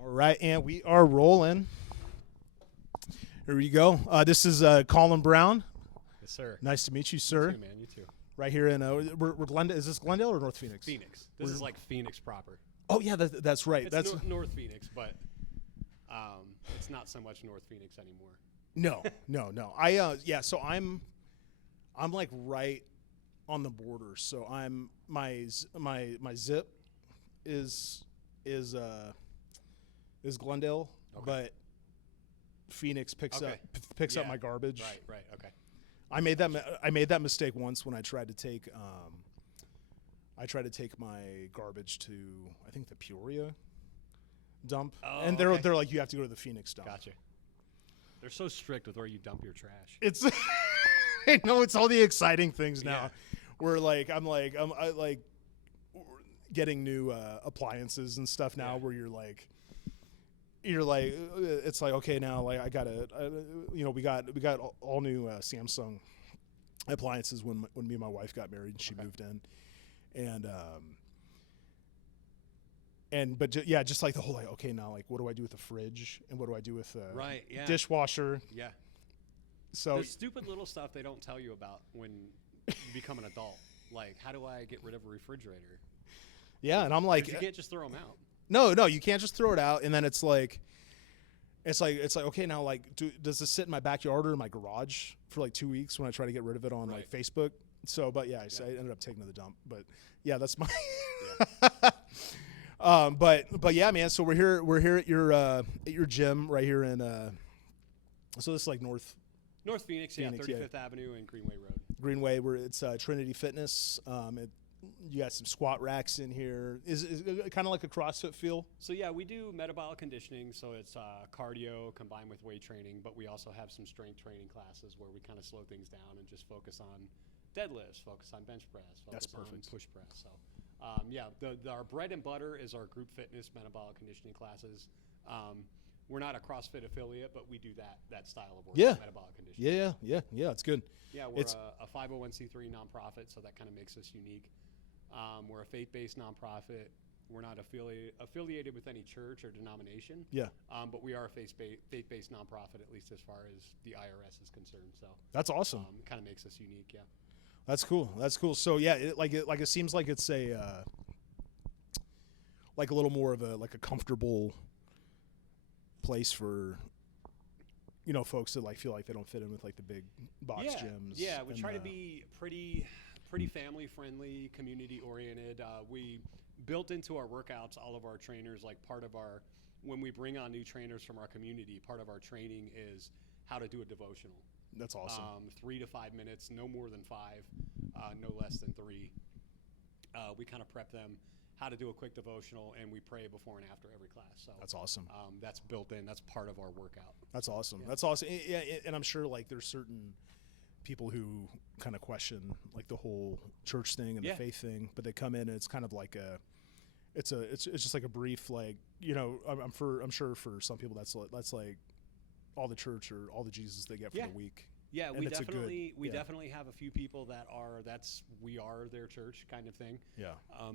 All right, and we are rolling. Here we go. This is Collin Brown. Yes, sir. Nice to meet you, sir. You too, man. You too. Right here in we're Glendale. Is this Glendale or North Phoenix? Phoenix. This is like Phoenix proper. Oh yeah, that's right. It's That's North Phoenix, but it's not so much North Phoenix anymore. no. So I'm like right on the border. So I'm my zip is Glendale, Okay. but Phoenix picks Okay. up my garbage. Right. Okay. I made that mistake once when I tried to take my garbage to, I think, the Peoria dump, Oh, and they're like, you have to go to the Phoenix dump. Gotcha. They're so strict with where you dump your trash. It's I know it's all the exciting things now. Yeah. Where like I'm getting new appliances and stuff now. Yeah. Where you're like it's like, okay, now like I gotta we got all new Samsung appliances when me and my wife got married and she moved in, just like the whole like, okay, now like what do I do with the fridge and what do I do with dishwasher? Yeah. So the stupid little stuff they don't tell you about when you become an adult. Like, how do I get rid of a refrigerator? Yeah, and I'm like, you can't just throw them out. No, you can't just throw it out. And then it's like, okay, now like, does this sit in my backyard or in my garage for like 2 weeks when I try to get rid of it on like Facebook? So, but yeah, I ended up taking it to the dump. But yeah, that's my. But yeah, man. So we're here at your gym right here in. So this is like North Phoenix, 35th Avenue and Greenway Road. Greenway, where it's Trinity Fitness. You got some squat racks in here. Is it kind of like a CrossFit feel? So yeah, we do metabolic conditioning. So it's cardio combined with weight training, but we also have some strength training classes where we kind of slow things down and just focus on deadlifts, focus on bench press, focus on push press. So our bread and butter is our group fitness metabolic conditioning classes. We're not a CrossFit affiliate, but we do that style of work. Metabolic conditioning. Yeah. It's good. Yeah, we're a 501c3 nonprofit, so that kind of makes us unique. We're a faith-based nonprofit. We're not affiliated with any church or denomination. Yeah. But we are a faith-based nonprofit, at least as far as the IRS is concerned. So that's awesome. Kind of makes us unique. Yeah. That's cool. So yeah, it seems like it's a like a little more of a comfortable place for folks that like feel like they don't fit in with like the big box gyms. Yeah, we try to be pretty family friendly, community oriented. We built into our workouts all of our trainers, like part of our, when we bring on new trainers from our community, part of our training is how to do a devotional. That's awesome. 3 to 5 minutes, no more than 5, no less than 3. We kind of prep them how to do a quick devotional, and we pray before and after every class. So that's awesome. That's built in. That's part of our workout. That's awesome. Yeah. That's awesome. Yeah, and I'm sure like there's certain people wwho kind of question like the whole church thing and the faith thing, but they come in and it's kind of like it's just like a brief, like, I'm sure for some people that's like all the church or all the Jesus they get for the week. Yeah, and we definitely have a few people that we are their church kind of thing. Yeah.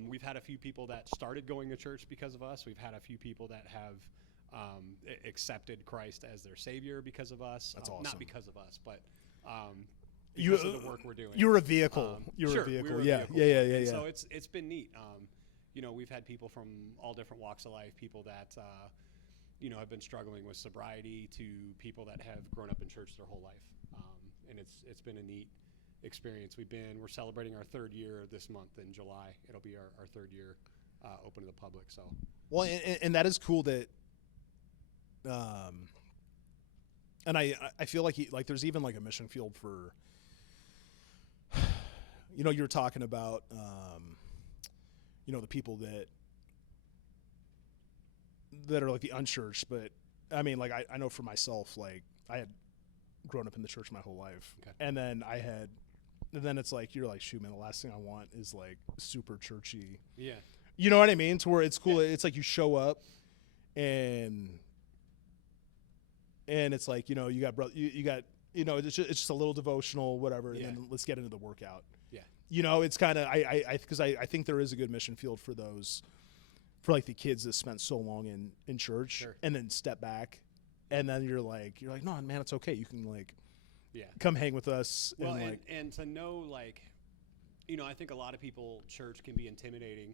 We've had a few people that started going to church because of us. We've had a few people that have accepted Christ as their Savior because of us. That's awesome. Not because of us, but because of the work we're doing. You're a vehicle. We're a vehicle. Yeah. So it's been neat. We've had people from all different walks of life, people that have been struggling with sobriety, to people that have grown up in church their whole life. And it's been a neat experience. We're celebrating our 3rd year this month in July. It'll be our 3rd year open to the public. So well, and that is cool that and I feel like there's even like a mission field for you were talking about the people that are like the unchurched, but I mean, like I know for myself, like I had grown up in the church my whole life, and then it's like you're like, shoot, man, the last thing I want is like super churchy. Yeah. You know what I mean? To where it's cool. Yeah. It's like you show up and it's like, you got it's just a little devotional, whatever, and then let's get into the workout. Yeah. It's kind of because I think there is a good mission field for those for like the kids that spent so long in church Sure. and then step back, and then you're like, no, man, it's okay. You can like, Yeah. come hang with us. Well, and like, and to know, like, you know, I think a lot of people, church can be intimidating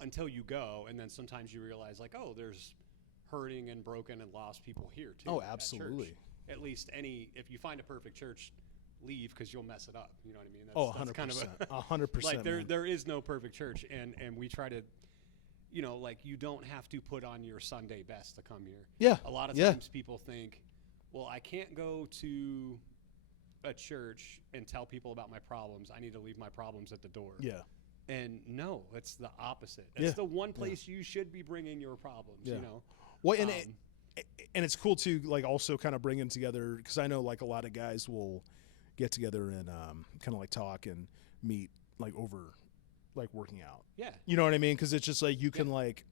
until you go, and then sometimes you realize, like, oh, there's hurting and broken and lost people here too. oh, at absolutely. church. At least if you find a perfect church, leave, because you'll mess it up. You know what I mean? That's 100%. Kind of 100%. like man. there is no perfect church, and we try to, you know, like, you don't have to put on your Sunday best to come here. Yeah. A lot of Yeah. times people think, well, I can't go to a church and tell people about my problems. I need to leave my problems at the door. Yeah. And no, it's the opposite. Yeah. It's the one place you should be bringing your problems, Yeah. you know? Well, and it's cool to like also kind of bringing together, because I know like a lot of guys will get together and kind of like talk and meet like over like working out. Yeah. You know what I mean? Because it's just like you can like,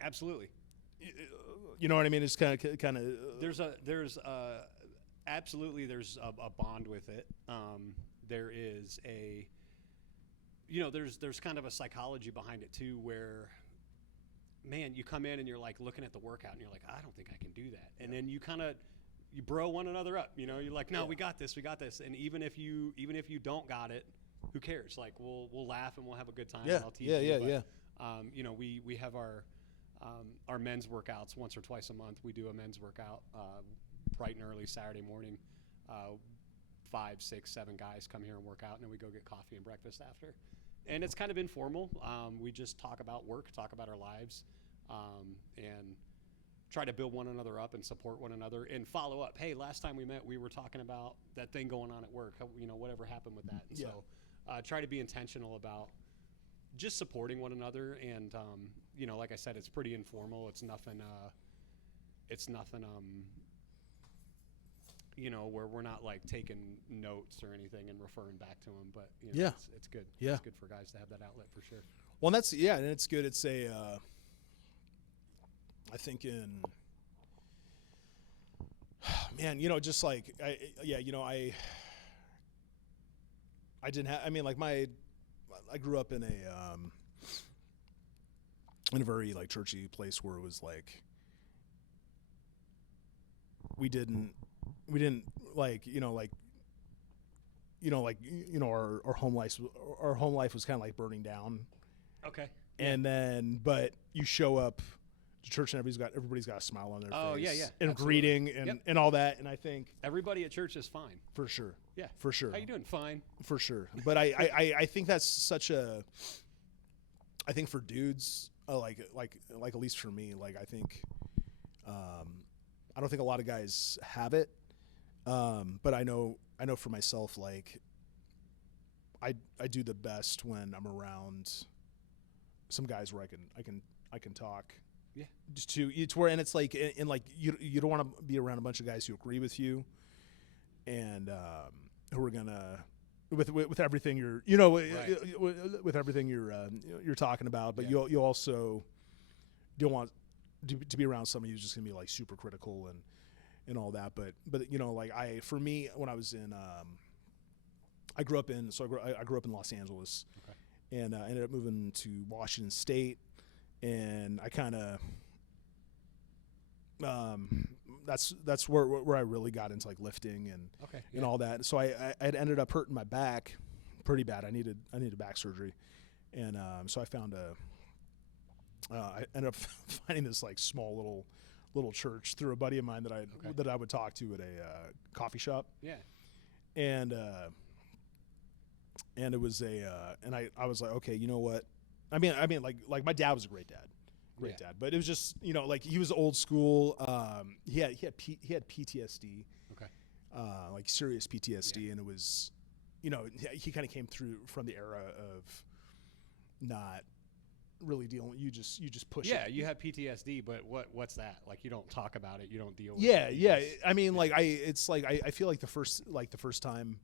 Absolutely. you know what I mean? It's kind of There's absolutely there's a bond with it. There is a, you know, there's kind of a psychology behind it too, where, man, you come in and you're like looking at the workout and you're like, I don't think I can do that. And then you kind of, you bro one another up, you know, you're like, no, we got this. And even if you don't got it, who cares? Like, we'll laugh and we'll have a good time. Yeah. And I'll tease Yeah. you, Yeah. but, Yeah. You know, we have our men's workouts once or twice a month. We do a men's workout bright and early Saturday morning. 5, 6, 7 guys come here and work out, and then we go get coffee and breakfast after. And it's kind of informal. We just talk about work, talk about our lives, and try to build one another up and support one another and follow up. Hey, last time we met, we were talking about that thing going on at work. You know, whatever happened with that. And Yeah. so try to be intentional about just supporting one another. And, you know, like I said, it's pretty informal. It's nothing, you know, where we're not like taking notes or anything and referring back to them, but you know, Yeah. it's good. Yeah. It's good for guys to have that outlet for sure. Well, and and it's good. It's a, I think man, you know, just like, you know, I didn't have, I mean, like I grew up in a very like churchy place where it was like, we didn't like, our home life was kind of like burning down. Okay. And then, but you show up to church and everybody's got a smile on their face. Oh, yeah, yeah. And Absolutely. greeting and all that. And I think Everybody at church is fine. for sure. Yeah. For sure. How you doing? Fine. For sure. But I think that's such a, I think for dudes, like at least for me, like I think, I don't think a lot of guys have it. But I know for myself, like I do the best when I'm around some guys where I can talk. Yeah. Just to, it's where, and it's like, and like you don't want to be around a bunch of guys who agree with you and, who are gonna, with everything you're, you know, Right. with everything you're talking about, but Yeah. you also don't want to be around somebody who's just gonna be like super critical and all that. But you know, like for me, when I was in, I grew up in Los Angeles. Okay. And I ended up moving to Washington State, and I kind of that's where I really got into like lifting and Okay. and all that. So I had ended up hurting my back pretty bad. I needed back surgery, and so I found I ended up finding this like small little church through a buddy of mine that I would talk to at a coffee shop. Yeah. And it was and I was like, okay, you know what? I mean, like my dad was a great dad, dad, but it was just, you know, like he was old school. He had PTSD, Okay. like serious PTSD, and it was, you know, he kind of came through from the era of not really dealing. You just push. Yeah, it. you have PTSD, but what's that? Like, you don't talk about it. You don't deal with Yeah, it. yeah. I mean, like it's like I feel like the first time,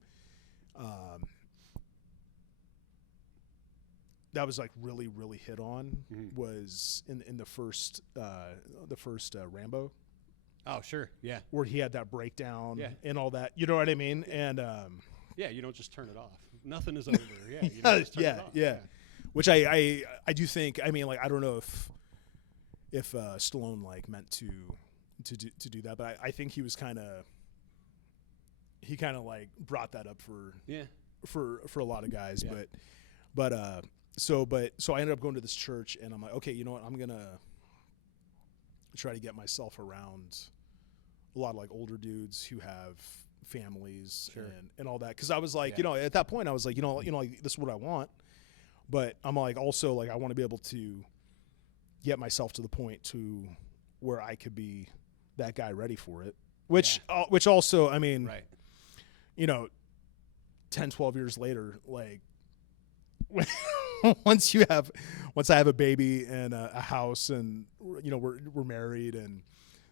that was like really hit on was in the first Rambo. Oh, sure. Yeah. Where he had that breakdown Yeah. and all that. You know what I mean? And Yeah, you don't just turn it off. Nothing is over. Yeah. You don't just turn it off. yeah. which I do think. I mean, like, I don't know if Stallone like meant to do that, but I think he was kind of like brought that up for a lot of guys, so I ended up going to this church, and I'm like, okay, you know what, I'm gonna try to get myself around a lot of like older dudes who have families and all that, because I was like, you know, at that point I was like, you know, like, this is what I want, but I'm like, also like, I want to be able to get myself to the point to where I could be that guy ready for it, which also, I mean, you know, 10, 12 years later, like, once I have a baby and a house, and, you know, we're married and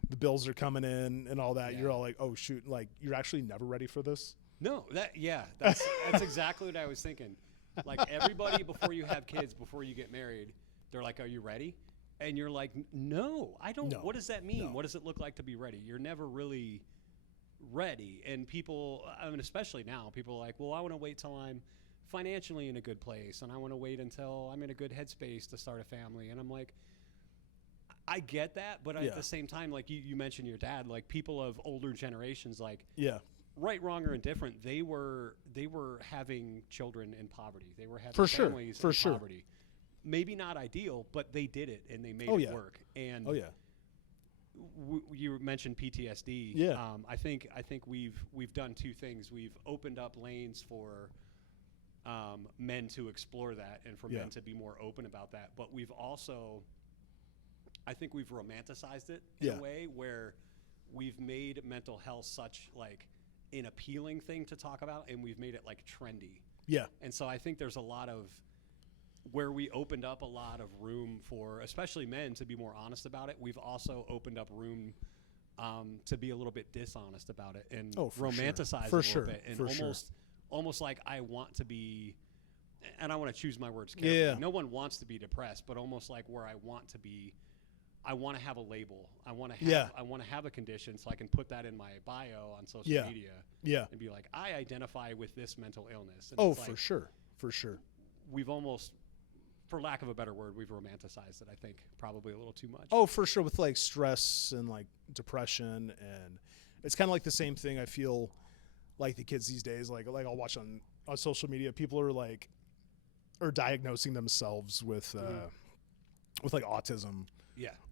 the bills are coming in and all that, you're all like, oh shoot, like, you're actually never ready for this. No, that's exactly what I was thinking. Like, everybody, before you have kids, before you get married, they're like, are you ready? And you're like, no, I don't. No. What does that mean? No. What does it look like to be ready? You're never really ready. And people, I mean, especially now, people are like, well, I want to wait till I'm financially in a good place, and I want to wait until I'm in a good headspace to start a family. And I'm like, I get that, but at the same time, like you mentioned your dad, like, people of older generations, like, right, wrong, or indifferent, they were having children in poverty. They were having families in poverty. Maybe not ideal, but they did it, and they made it work. And you mentioned PTSD. Yeah. I think we've done two things. We've opened up lanes for men to explore that, and for men to be more open about that. But we've also, I think we've romanticized it in a way where we've made mental health such like an appealing thing to talk about, and we've made it like trendy. Yeah. And so I think there's a lot of where we opened up a lot of room for, especially men, to be more honest about it. We've also opened up room to be a little bit dishonest about it and romanticize it a little bit, and almost like I want to be, and I want to choose my words carefully. Yeah. No one wants to be depressed, but almost like where I want to be, I want to have a label. I want to have a condition, so I can put that in my bio on social media. Yeah. And be like, I identify with this mental illness. And for sure. We've almost, for lack of a better word, we've romanticized it, I think, probably a little too much. Oh, for sure, with like stress and like depression, and it's kind of like the same thing. I feel like the kids these days, like I'll watch on social media, people are diagnosing themselves with like autism,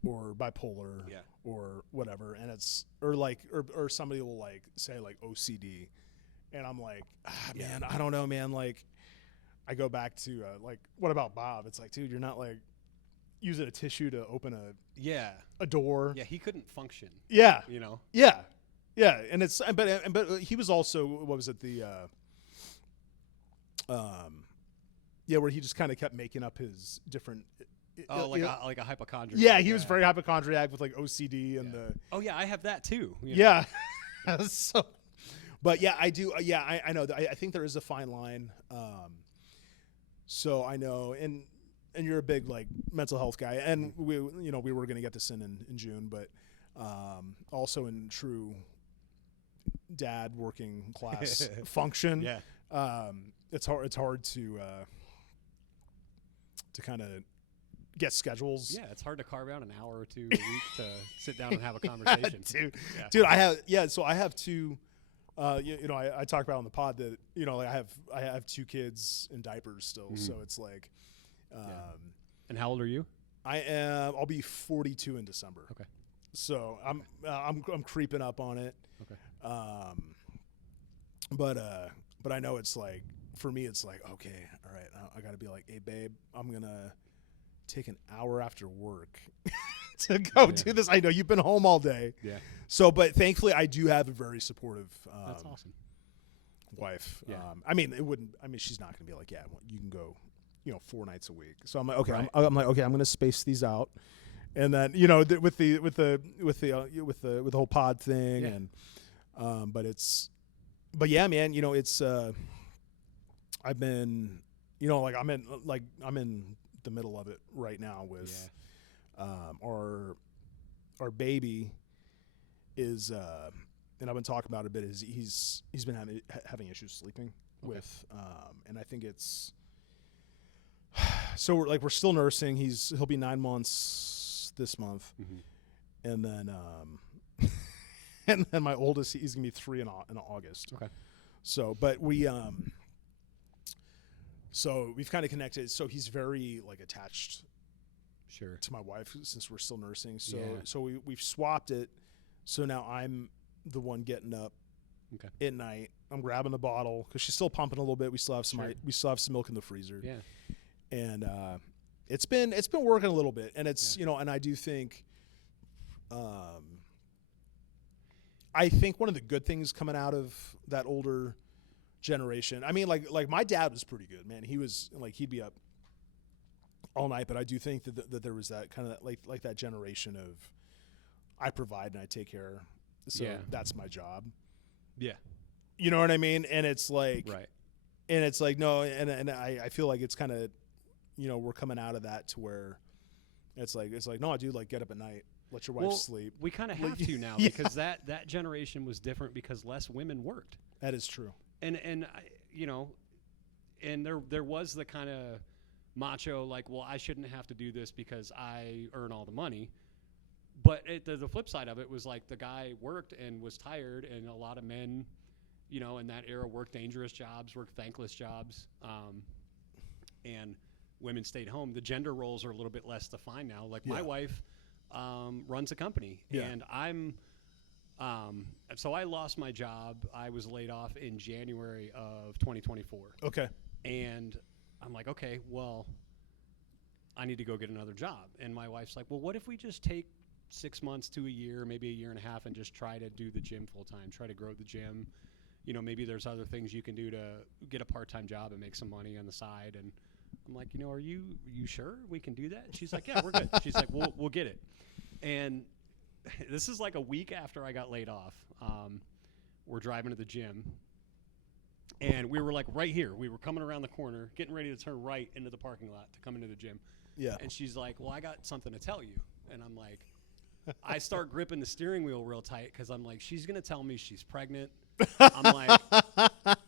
or bipolar, or whatever, and it's or somebody will like say like OCD, and I'm like, man, I don't know, man, like. I go back to like, what about Bob? It's like, dude, you're not like using a tissue to open a door. Yeah, he couldn't function. Yeah, you know. Yeah, and it's but he was also, what was it, the where he just kind of kept making up his different. Like a hypochondriac. Yeah, he was very hypochondriac with like OCD and the. Oh yeah, I have that too. Yeah, so, but yeah, I do. Yeah, I know. I think there is a fine line. So I know, and you're a big like mental health guy, and we were going to get this in June, but also in true dad working class function, it's hard to kind of get schedules. Yeah, it's hard to carve out an hour or two a week to sit down and have a conversation. Dude, so I have two. I talk about on the pod that, like I have two kids in diapers still. Mm-hmm. So it's like, and how old are you? I'll be 42 in December. Okay. So I'm creeping up on it. Okay. But I know it's like, for me, it's like, okay, all right, I gotta be like, hey babe, I'm gonna take an hour after work to go do this. I know you've been home all day. Yeah. So, but thankfully I do have a very supportive, that's awesome, wife. Yeah. She's not going to be like, you can go, 4 nights a week. So I'm like, okay, right. I'm like, okay, I'm going to space these out. And then, with the whole pod thing and, but yeah, man, it's, I've been, I'm in the middle of it right now with, our baby is, and I've been talking about it a bit, is he's been having issues sleeping with, and I think it's, so we're still nursing. He'll be 9 months this month, and then and then my oldest, he's gonna be 3 in August. Okay. So, but so we've kind of connected. So he's very like attached, to my wife since we're still nursing. So so we've swapped it. So now I'm the one getting up at night. I'm grabbing the bottle because she's still pumping a little bit. We still have some milk in the freezer. Yeah. And it's been working a little bit, and it's and I do think I think one of the good things coming out of that older generation. I mean, like my dad was pretty good, man. He was like he'd be up all night, but I do think that there was that kind of like that generation of I provide and I take care. So that's my job. Yeah. You know what I mean? And it's like, right. And it's like, no. And I feel like it's kind of, we're coming out of that to where it's like, no, dude, like get up at night, let your wife sleep. We kind of have to now because that generation was different because less women worked. That is true. And and there was the kind of macho, like, well, I shouldn't have to do this because I earn all the money. But the flip side of it was like the guy worked and was tired, and a lot of men, in that era worked dangerous jobs, worked thankless jobs, and women stayed home. The gender roles are a little bit less defined now. Like my wife runs a company, and so I lost my job. I was laid off in January of 2024. Okay. And I'm like, okay, well, I need to go get another job. And my wife's like, well, what if we just take 6 months to a year, maybe a year and a half, and just try to do the gym full time, try to grow the gym. Maybe there's other things you can do to get a part-time job and make some money on the side. And I'm like, are you sure we can do that? And she's like, yeah, we're good. She's like, we'll get it. And this is like a week after I got laid off. We're driving to the gym, and we were like right here. We were coming around the corner, getting ready to turn right into the parking lot to come into the gym. Yeah. And she's like, well, I got something to tell you. And I'm like, I start gripping the steering wheel real tight because I'm like, she's going to tell me she's pregnant. I'm like,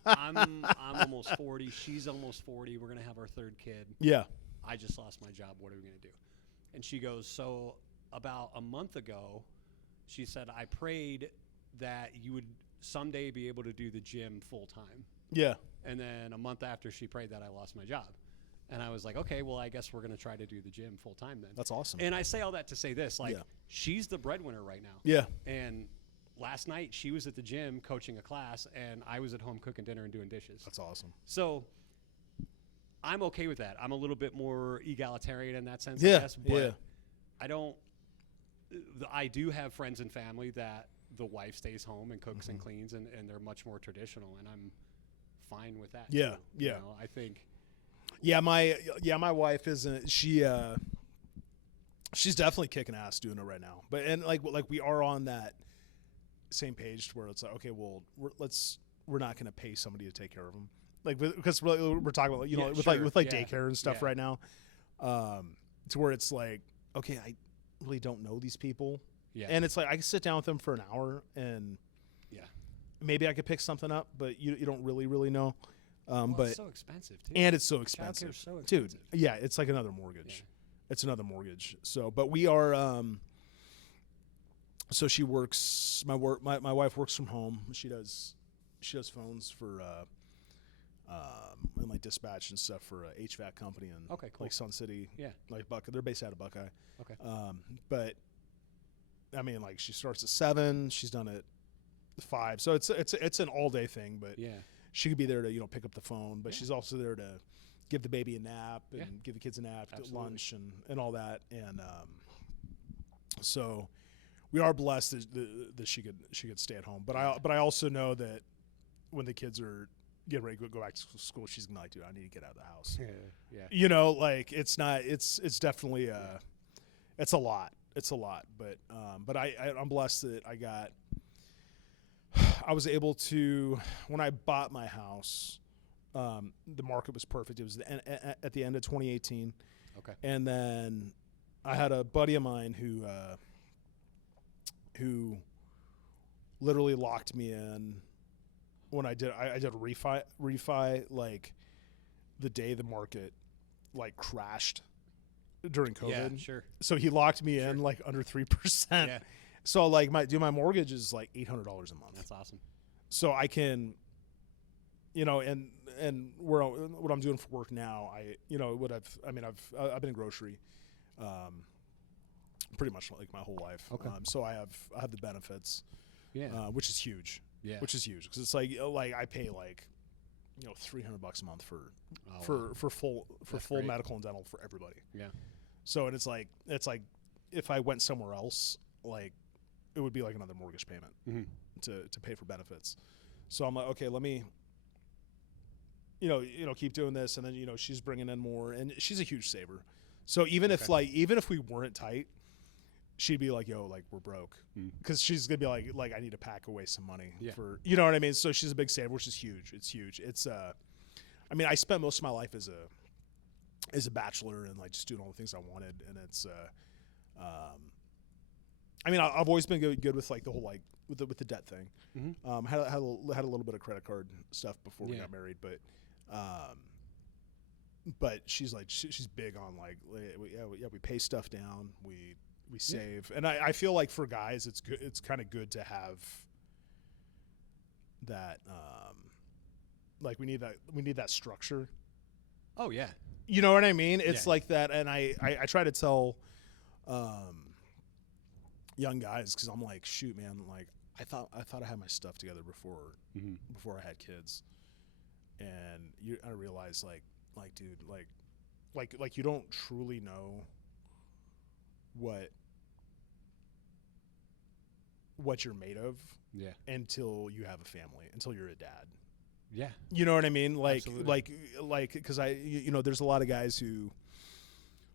I'm almost 40. She's almost 40. We're going to have our third kid. Yeah. I just lost my job. What are we going to do? And she goes, so about a month ago, she said, I prayed that you would someday be able to do the gym full time. Yeah. And then a month after she prayed that, I lost my job. And I was like, okay, well, I guess we're going to try to do the gym full time then. That's awesome. And I say all that to say this, like, she's the breadwinner right now. Yeah. And last night she was at the gym coaching a class, and I was at home cooking dinner and doing dishes. That's awesome. So I'm okay with that. I'm a little bit more egalitarian in that sense, I guess. But I do have friends and family that the wife stays home and cooks and cleans, and they're much more traditional, and I'm fine with that. Yeah. Too. Yeah. I think. Yeah, my wife isn't. She's definitely kicking ass doing it right now. But like we are on that same page where it's like, okay, well, we're not going to pay somebody to take care of them, like because we're talking about with daycare and stuff right now, to where it's like, okay, I really don't know these people, and it's like I can sit down with them for an hour and maybe I could pick something up, but you don't really know. But it's so expensive too. And it's so expensive. Childcare's so Dude. expensive. Yeah, it's like another mortgage. Yeah. It's another mortgage. So, but we are. So she works. My wife works from home. She does phones for and like dispatch and stuff for a HVAC company in like Sun City. Yeah. Like Buckeye. They're based out of Buckeye. Okay. But I mean, like she starts at 7. She's done at 5. So it's an all day thing. But she could be there to pick up the phone, but she's also there to give the baby a nap and give the kids a nap, lunch and all that. And so we are blessed that she could stay at home. But I also know that when the kids are getting ready to go back to school, she's gonna be like, dude, I need to get out of the house. Like it's not. It's definitely it's a lot. It's a lot. But I'm blessed that I was able to, when I bought my house, the market was perfect. It was at the end of 2018. Okay. And then I had a buddy of mine who literally locked me in when I did a refi like the day the market like crashed during COVID. Yeah, sure. So he locked me in like under 3%. Yeah. So like my mortgage is like $800 a month. That's awesome. So I can, and what I'm doing for work now, I've been in grocery, pretty much like my whole life. Okay. So I have the benefits, which is huge. Yeah. Which is huge because it's like I pay like, $300 a month for full great. medical and dental for everybody. Yeah. So it's like if I went somewhere else, like it would be like another mortgage payment to pay for benefits. So I'm like, okay, let me, keep doing this, and then she's bringing in more, and she's a huge saver. So even if we weren't tight, she'd be like, yo, like we're broke, because she's gonna be like I need to pack away some money for, you know what I mean? So she's a big saver, which is huge. It's huge. It's I spent most of my life as a bachelor and like just doing all the things I wanted, and it's I've always been good with like the whole like with the debt thing. Had a little bit of credit card stuff before we got married, but she's like she's big on like we pay stuff down, we save, and I feel like for guys it's kind of good to have that like we need that structure. Oh yeah. You know what I mean? It's like that, and I try to tell young guys, because I'm like, shoot, man, like I thought I had my stuff together before I had kids, and I realized like dude, like you don't truly know what you're made of until you have a family, until you're a dad. Yeah. You know what I mean? Like, absolutely. like, because there's a lot of guys who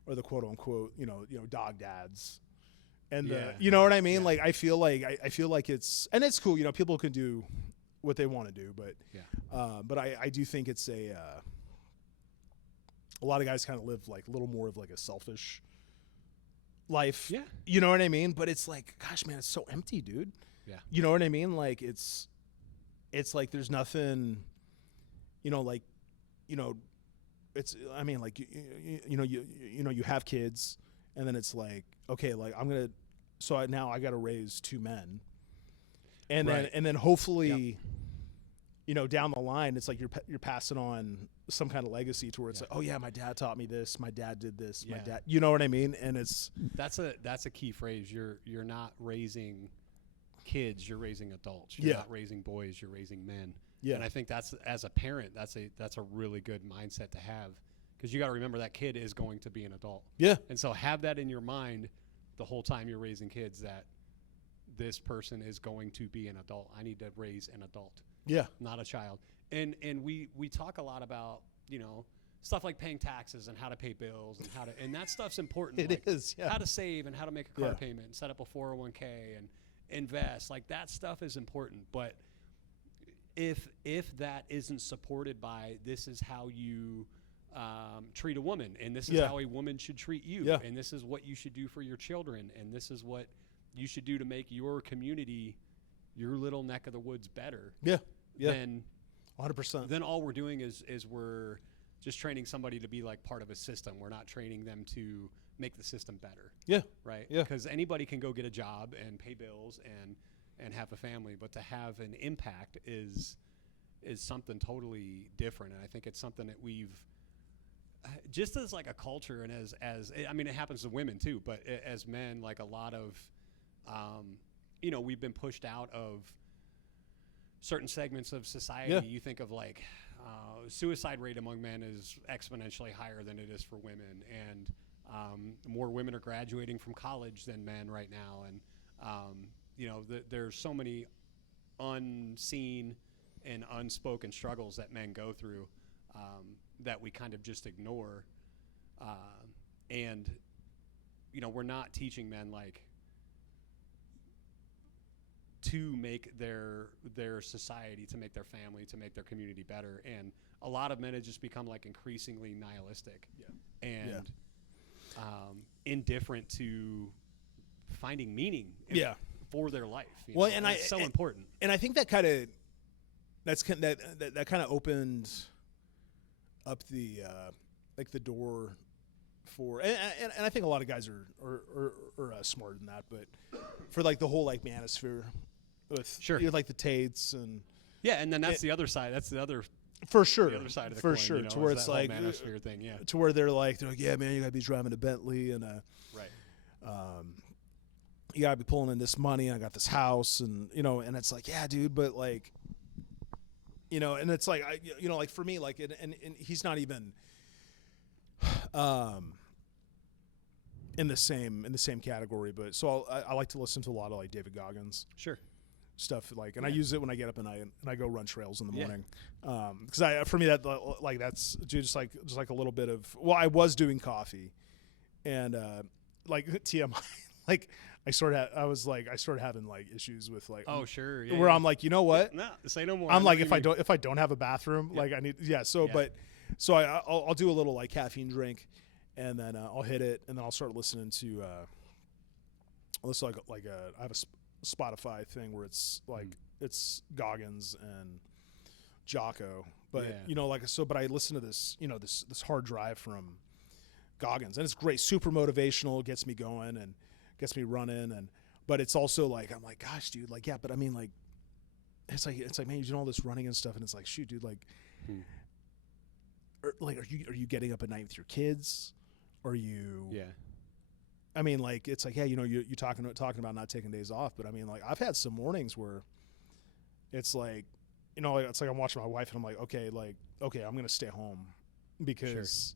are the quote unquote, dog dads, and you know what I mean? Yeah. Like, I feel like it's cool. People can do what they want to do, but I do think it's a lot of guys kind of live like a little more of like a selfish life. Yeah. You know what I mean? But it's like, gosh, man, it's so empty, dude. Yeah. You know what I mean? Like it's like there's nothing, it's, I mean, like, you have kids, and then it's like, okay, like now I got to raise two men. And then hopefully, down the line, it's like you're passing on some kind of legacy to where it's like, oh yeah, my dad taught me this. My dad did this. My dad, you know what I mean? And that's a key phrase. You're not raising kids, you're raising adults. You're not raising boys, you're raising men. Yeah. And I think that's, as a parent, that's a really good mindset to have, because you got to remember that kid is going to be an adult. Yeah. And so have that in your mind the whole time you're raising kids, that this person is going to be an adult. I need to raise an adult. Yeah. Not a child. And we talk a lot about, stuff like paying taxes and how to pay bills and and that stuff's important. It is, yeah. How to save and how to make a car payment and set up a 401k and invest. Like, that stuff is important. But if that isn't supported by, this is how you treat a woman, and this is how a woman should treat you, and this is what you should do for your children, and this is what you should do to make your community, your little neck of the woods, better. Yeah. Then 100%. Then all we're doing is we're just training somebody to be like part of a system. We're not training them to make the system better. Yeah. Right? Yeah. Because anybody can go get a job and pay bills and have a family, but to have an impact is something totally different. And I think it's something that we've, just as like a culture, and as I mean, it happens to women too, but as men, like a lot of, we've been pushed out of certain segments of society. Yeah. You think of like suicide rate among men is exponentially higher than it is for women, and more women are graduating from college than men right now, and there's so many unseen and unspoken struggles that men go through that we kind of just ignore, and we're not teaching men like to make their society, to make their family, to make their community better. And a lot of men have just become like increasingly nihilistic and indifferent to finding meaning for their life. And it's so important. And I think that kind of opened up the the door for, and I think a lot of guys are smarter than that, but for like the whole like manosphere with like the Tates and and then that's the other side. That's the other. For sure. The other side of the for coin, sure. You know, to where it's like manosphere thing, to where they're like, yeah, man, you gotta be driving a Bentley and you gotta be pulling in this money. And I got this house, and and it's like, yeah, dude, but like, and it's like, like for me, like, and he's not even, in the same category, but so I like to listen to a lot of like David Goggins. Sure. Stuff like, and I use it when I get up at night and I go run trails in the morning. Because for me that like that's just like a little bit of, well, I was doing coffee, and like TMI, like I started having like issues with like, oh sure, where I'm like, you know what? No, say no more. I'm like, if I don't have a bathroom, like I need, but I'll do a little like caffeine drink, and then I'll hit it, and then I'll start listening to I have a Spotify thing where it's like it's Goggins and Jocko, but but I listen to this this hard drive from Goggins, and it's great, super motivational, gets me going and gets me running, and but it's also like, I'm like, gosh, dude, like, yeah, but I mean, like, it's like man, you're doing all this running and stuff, and it's like, shoot, dude, like, are you getting up at night with your kids? Are you I mean, like, it's like, yeah, you're talking about not taking days off, but I mean, like, I've had some mornings where it's like, it's like I'm watching my wife and I'm like, okay, I'm gonna stay home because,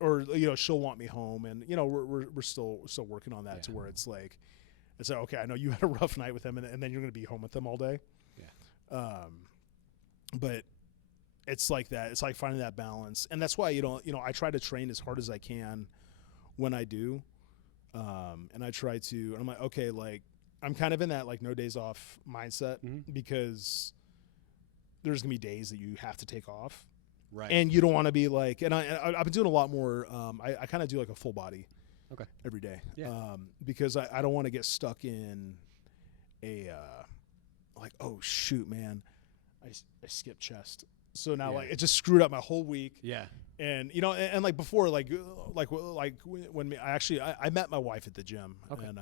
or she'll want me home, and we're still working on that to where it's like, okay, I know you had a rough night with them, and then you're gonna be home with them all day, but it's like that. It's like finding that balance, and that's why I try to train as hard as I can when I do. And I try to, and I'm like, okay, like, I'm kind of in that, like, no days off mindset, because there's gonna be days that you have to take off, right? And you don't want to be like, and I've been doing a lot more. I kind of do like a full body, every day, because I don't want to get stuck in a like, oh shoot, man, I skipped chest, so now like it just screwed up my whole week. And and like before, like when I met my wife at the gym, and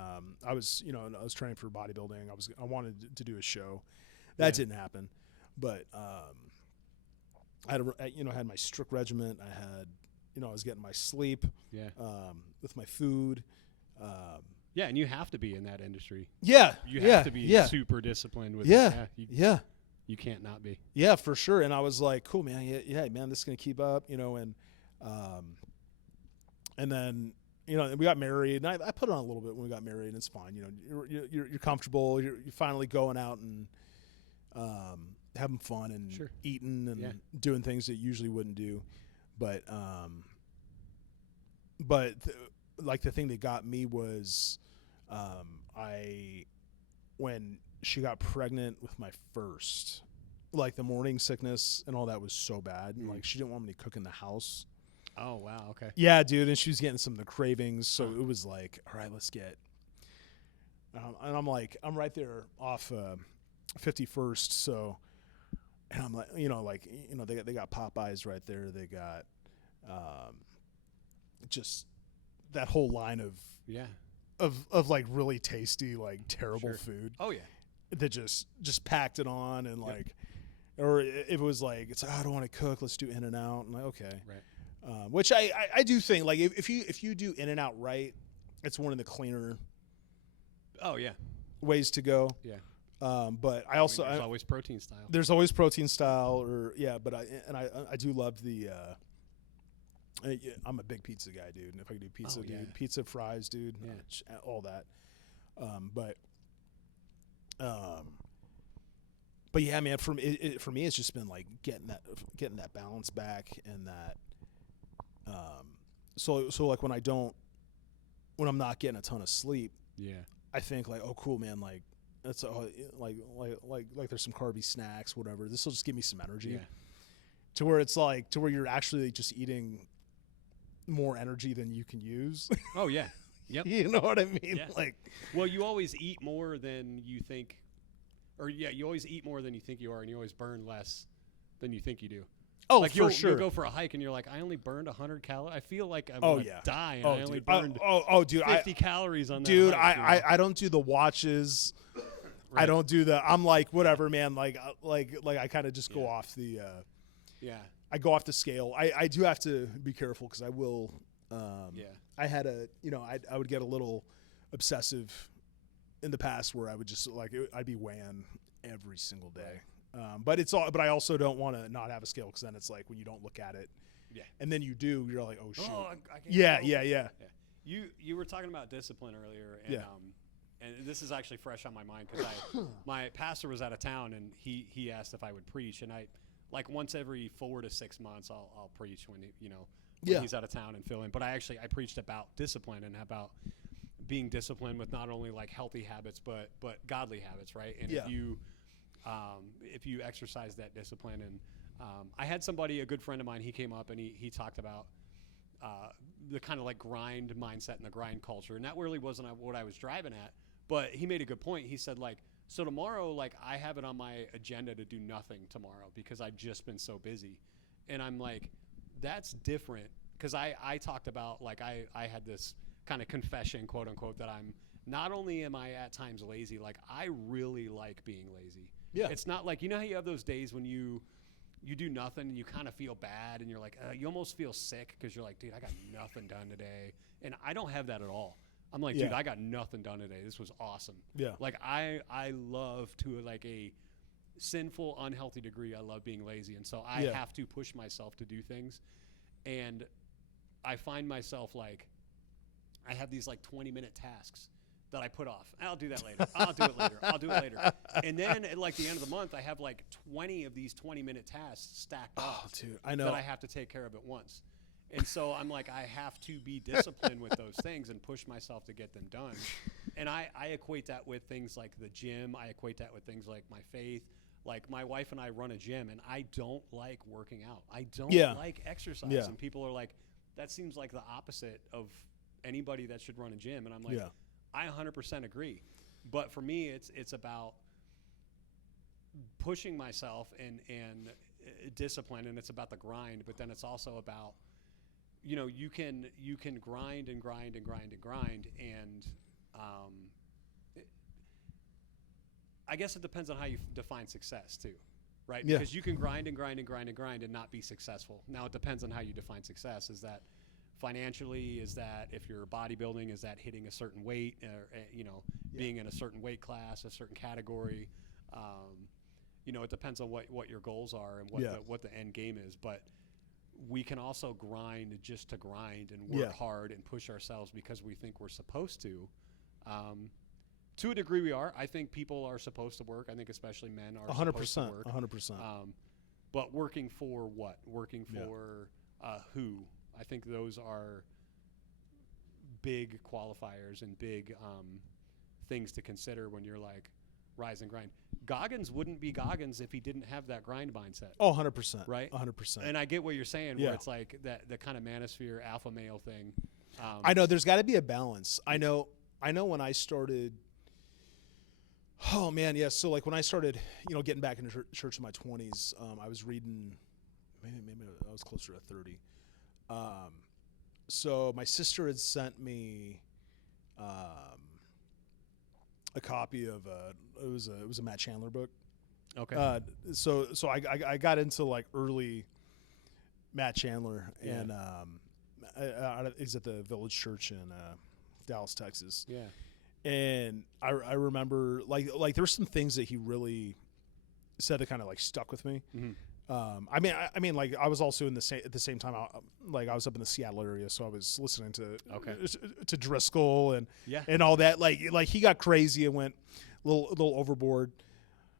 I was I was training for bodybuilding. I wanted to do a show, that didn't happen, but I had my strict regiment. I had I was getting my sleep, with my food. And you have to be in that industry. You have to be super disciplined with it. You can't not be. Yeah, for sure. And I was like, cool, man. Yeah, man, this is going to keep up, and then, we got married, and I put on a little bit when we got married, and it's fine. You're comfortable. You're finally going out and having fun and eating and doing things that you usually wouldn't do. But like the thing that got me was, when she got pregnant with my first, like, the morning sickness and all that was so bad, and like she didn't want me to cook in the house. Oh wow, okay. Yeah, dude, and she was getting some of the cravings, so it was like, all right, let's get. And I'm like, I'm right there off 51st, so, and I'm like, they got Popeyes right there, they got, just that whole line of like really tasty, like terrible food. Oh yeah. That just packed it on, and like, or if it was like, it's like, I don't want to cook, let's do In-N-Out. I'm like, okay. Right. Which I do think, like, if you do In-N-Out right, it's one of the cleaner ways to go. Yeah. But I also, there's always protein style. There's always protein style, but I do love the, I'm a big pizza guy, dude. And if I could do pizza, dude, pizza, fries, dude, all that. But yeah, man, for me, it's just been like getting that balance back, and that, so like when I'm not getting a ton of sleep, I think like, oh cool, man, like that's like there's some carby snacks, whatever. This will just give me some energy, to where it's like, to where you're actually just eating more energy than you can use. Oh yeah. Yep. You know what I mean? Yeah. Like, well, you always eat more than you think, or you always eat more than you think you are, and you always burn less than you think you do. Oh, like for sure. You'll go for a hike and you're like, I only burned 100 calories. I feel like I'm gonna die, and I only burned dude, 50 calories on that. Dude, hike, I don't do the watches. Right. I don't do the. I'm like whatever, man. Like I kind of just go off the. I go off the scale. I do have to be careful because I will. I had I would get a little obsessive in the past where I would just I'd be weighing every single day. Right. But I also don't want to not have a scale because then it's like when you don't look at it, and then you do, you're like, oh shoot. I yeah. You were talking about discipline earlier, and and this is actually fresh on my mind because my pastor was out of town and he asked if I would preach, and I like once every 4 to 6 months I'll preach when he's out of town and fill in. But I preached about discipline and about being disciplined with not only like healthy habits but godly habits, right? And if you exercise that discipline, and I had a good friend of mine, he came up and he talked about the kind of like grind mindset and the grind culture, and that really wasn't what I was driving at. But he made a good point. He said, like, so tomorrow, like, I have it on my agenda to do nothing tomorrow because I've just been so busy. And I'm like, that's different, because I talked about, like, I had this kind of confession, quote unquote, that I'm not only am I at times lazy, like, I really like being lazy. Yeah. It's not like, how you have those days when you do nothing and you kind of feel bad and you're like, you almost feel sick because you're like, dude, I got nothing done today. And I don't have that at all. I'm like, dude, I got nothing done today. This was awesome. Yeah. Like I love to like a sinful, unhealthy degree. I love being lazy. And so I have to push myself to do things. And I find myself like, I have these like 20-minute tasks that I put off. I'll do that later. I'll do it later. I'll do it later. And then at like the end of the month, I have like 20 of these 20-minute tasks stacked up. Oh, dude, I know. That I have to take care of at once. And so I'm like, I have to be disciplined with those things and push myself to get them done. And I equate that with things like the gym. I equate that with things like my faith. Like my wife and I run a gym, and I don't like working out. I don't like exercise. Yeah. And people are like, that seems like the opposite of anybody that should run a gym. And I'm like, I 100% agree. But for me, it's about pushing myself and discipline, and it's about the grind. But then it's also about, you can grind and grind and grind and grind, and I guess it depends on how you define success too, right? Yeah. Because you can grind and grind and grind and grind and not be successful. Now it depends on how you define success. Is that financially? Is that if you're bodybuilding? Is that hitting a certain weight? Being in a certain weight class, a certain category? It depends on what your goals are and what the end game is. But we can also grind just to grind and work hard and push ourselves because we think we're supposed to. To a degree, we are. I think people are supposed to work. I think especially men are 100%, supposed to work. 100%. But working for what? Working for who? I think those are big qualifiers and big things to consider when you're like rise and grind. Goggins wouldn't be Goggins if he didn't have that grind mindset. Oh, 100%. Right? 100%. And I get what you're saying, where it's like the kind of manosphere alpha male thing. I know there's got to be a balance. I know when I started. Oh man, yes. So like when I started, getting back into church in my 20s, I was reading. Maybe I was closer to 30. So my sister had sent me a copy of it was a Matt Chandler book. Okay. So I got into like early Matt Chandler, and he's at the Village Church in Dallas, Texas. Yeah. And I remember like there were some things that he really said that kind of like stuck with me. Mm-hmm. I mean, like I was also at the same time, I was up in the Seattle area, so I was listening to Driscoll and all that. Like he got crazy and went a little overboard.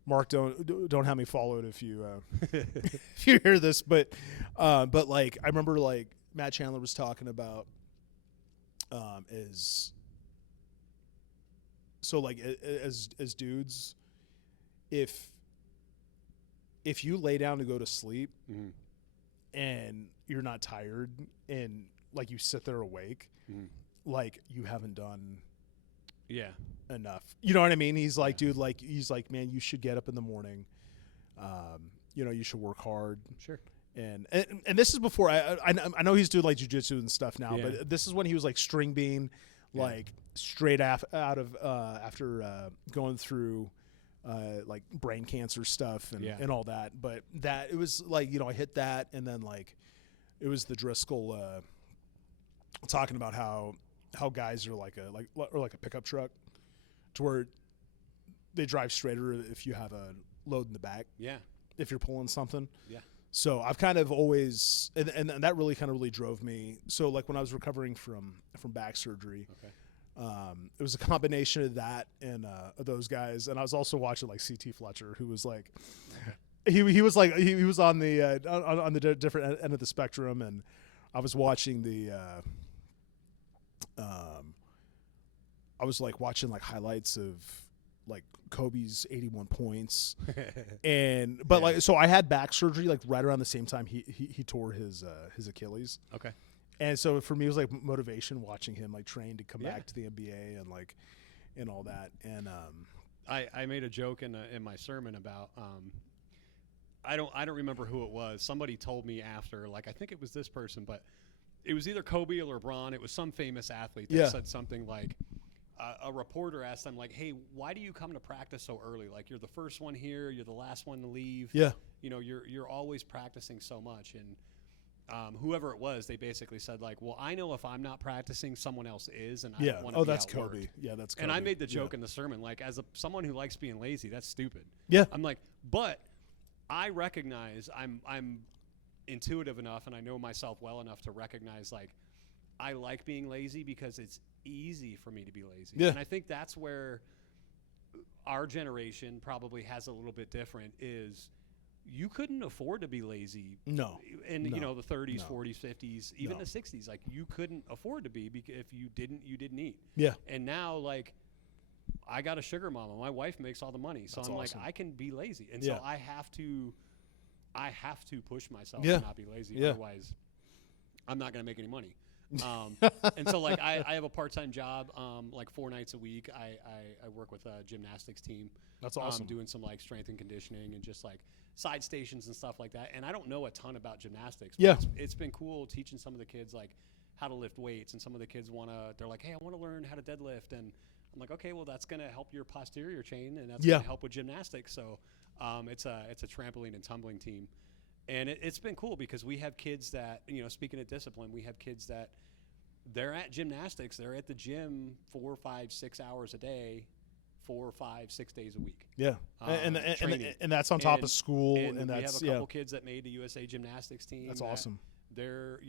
Mark, don't have me followed if you if you hear this, but like I remember like Matt Chandler was talking about as dudes, if you lay down to go to sleep and you're not tired and like you sit there awake, like you haven't done enough. You know what I mean? He's like, dude, like he's like, man, you should get up in the morning. You should work hard. Sure. And this is before I know he's doing like jiu-jitsu and stuff now, but this is when he was like string bean, like straight out of after going through like brain cancer stuff and all that. But that it was like, you know, I hit that, and then like it was the Driscoll talking about how guys are like a pickup truck, to where they drive straighter if you have a load in the back. Yeah. If you're pulling something. Yeah. So I've kind of always, and that really kind of really drove me. So like when I was recovering from back surgery, it was a combination of that and those guys. And I was also watching like CT Fletcher, who was like, he was on the different end of the spectrum. And I was watching I was like watching like highlights of like Kobe's 81 points, but like, so I had back surgery like right around the same time he tore his Achilles. Okay. And so for me, it was like motivation watching him like train to come back to the NBA and all that. And I made a joke in my sermon about I don't remember who it was. Somebody told me after, like, I think it was this person, but it was either Kobe or LeBron. It was some famous athlete that said something like, a reporter asked them, like, hey, why do you come to practice so early? Like, you're the first one here, you're the last one to leave. Yeah. You know, you're always practicing so much. And whoever it was, they basically said, like, well, I know if I'm not practicing, someone else is, and I don't want to be that's outworked. Kobe. Yeah, that's Kobe. And I made the joke in the sermon, like, as someone who likes being lazy, that's stupid. Yeah. I'm like, but I recognize I'm intuitive enough, and I know myself well enough to recognize, like, I like being lazy because it's easy for me to be lazy. Yeah. And I think that's where our generation probably has a little bit different, is you couldn't afford to be lazy. No. In you know, the 30s, 40s, 50s, even the 60s, like, you couldn't afford to be, because if you didn't eat. Yeah. And now, like, I got a sugar mama. My wife makes all the money. So that's I'm awesome. like, I can be lazy. And so I have to push myself to not be lazy. Yeah. Otherwise I'm not going to make any money. And so, like, I have a part-time job, like 4 nights a week. I work with a gymnastics team. That's awesome. Doing some like strength and conditioning and just like side stations and stuff like that. And I don't know a ton about gymnastics. But it's been cool teaching some of the kids like how to lift weights. And some of the kids they're like, hey, I want to learn how to deadlift. And I'm like, okay, well, that's going to help your posterior chain, and that's going to help with gymnastics. So it's a trampoline and tumbling team. And it's been cool because we have kids that, you know, speaking of discipline, we have kids that they're at gymnastics. They're at the gym 4, 5, 6 hours a day, 4, 5, 6 days a week. Yeah. And that's on top of school. And that's, we have a couple kids that made the USA gymnastics team. That's awesome. They're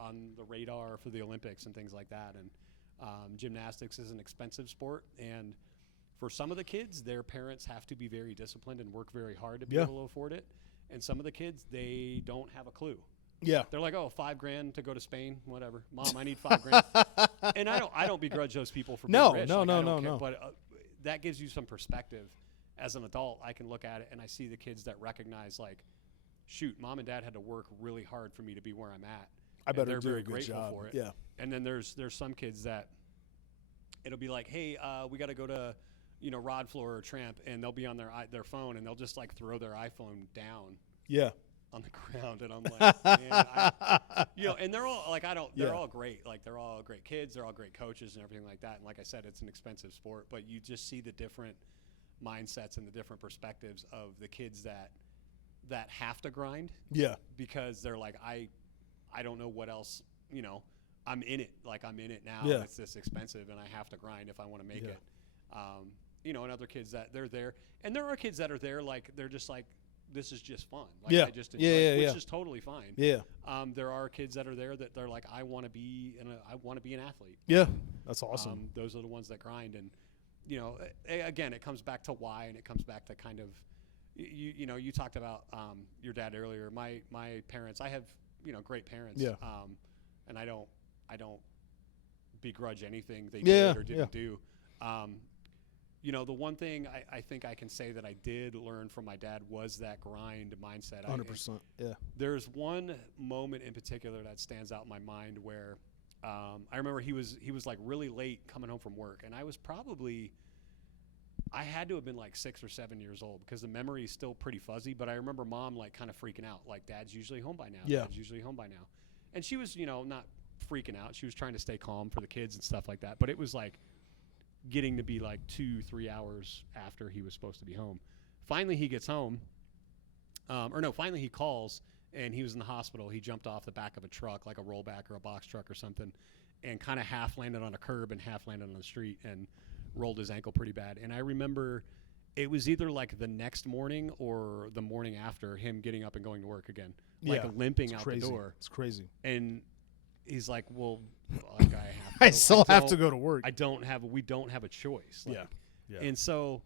on the radar for the Olympics and things like that. And gymnastics is an expensive sport. And for some of the kids, their parents have to be very disciplined and work very hard to be able to afford it. And some of the kids, they don't have a clue. Yeah. They're like, oh, $5,000 to go to Spain, whatever. Mom, I need $5,000. And I don't begrudge those people for being rich. No. But that gives you some perspective. As an adult, I can look at it and I see the kids that recognize, like, shoot, Mom and Dad had to work really hard for me to be where I'm at. I better they're do very a good grateful job. for it. Yeah. And then there's some kids that it'll be like, hey, we got to go to, you know, Rod Floor or Tramp, and they'll be on their phone, and they'll just like throw their iPhone down. Yeah. On the ground, and I'm like, man, you know, and they're all like, they're all great. Like, they're all great kids. They're all great coaches and everything like that. And like I said, it's an expensive sport, but you just see the different mindsets and the different perspectives of the kids that have to grind. Yeah. Because they're like, I don't know what else, you know, I'm in it. Like, I'm in it now. Yeah. And it's this expensive, and I have to grind if I want to make it. You know, and other kids that they're there, and there are kids that are there, like, they're just like, this is just fun. Like, I just enjoy it, which is totally fine. Yeah. There are kids that are there that they're like, I want to be an athlete. Yeah. That's awesome. Those are the ones that grind. And, you know, again, it comes back to why, and it comes back to kind of, you know, you talked about your dad earlier. My parents, I have, you know, great parents. Yeah. And I don't begrudge anything they did or didn't do. You know, the one thing I think I can say that I did learn from my dad was that grind mindset. 100%. Yeah. There's one moment in particular that stands out in my mind where I remember he was like really late coming home from work, and I was probably I had to have been like 6 or 7 years old because the memory is still pretty fuzzy. But I remember Mom like kind of freaking out, like Dad's usually home by now. Yeah. Dad's usually home by now. And she was, not freaking out. She was trying to stay calm for the kids and stuff like that. But it was like getting to be like 2-3 hours after he was supposed to be home. Finally, he gets home. Finally he calls, and he was in the hospital. He jumped off the back of a truck, like a rollback or a box truck or something, and kind of half landed on a curb and half landed on the street and rolled his ankle pretty bad. And I remember it was either like the next morning or the morning after him getting up and going to work again, like limping out the door. It's crazy. And he's like, well, like I still have to go to work. We don't have a choice. Like, yeah. And so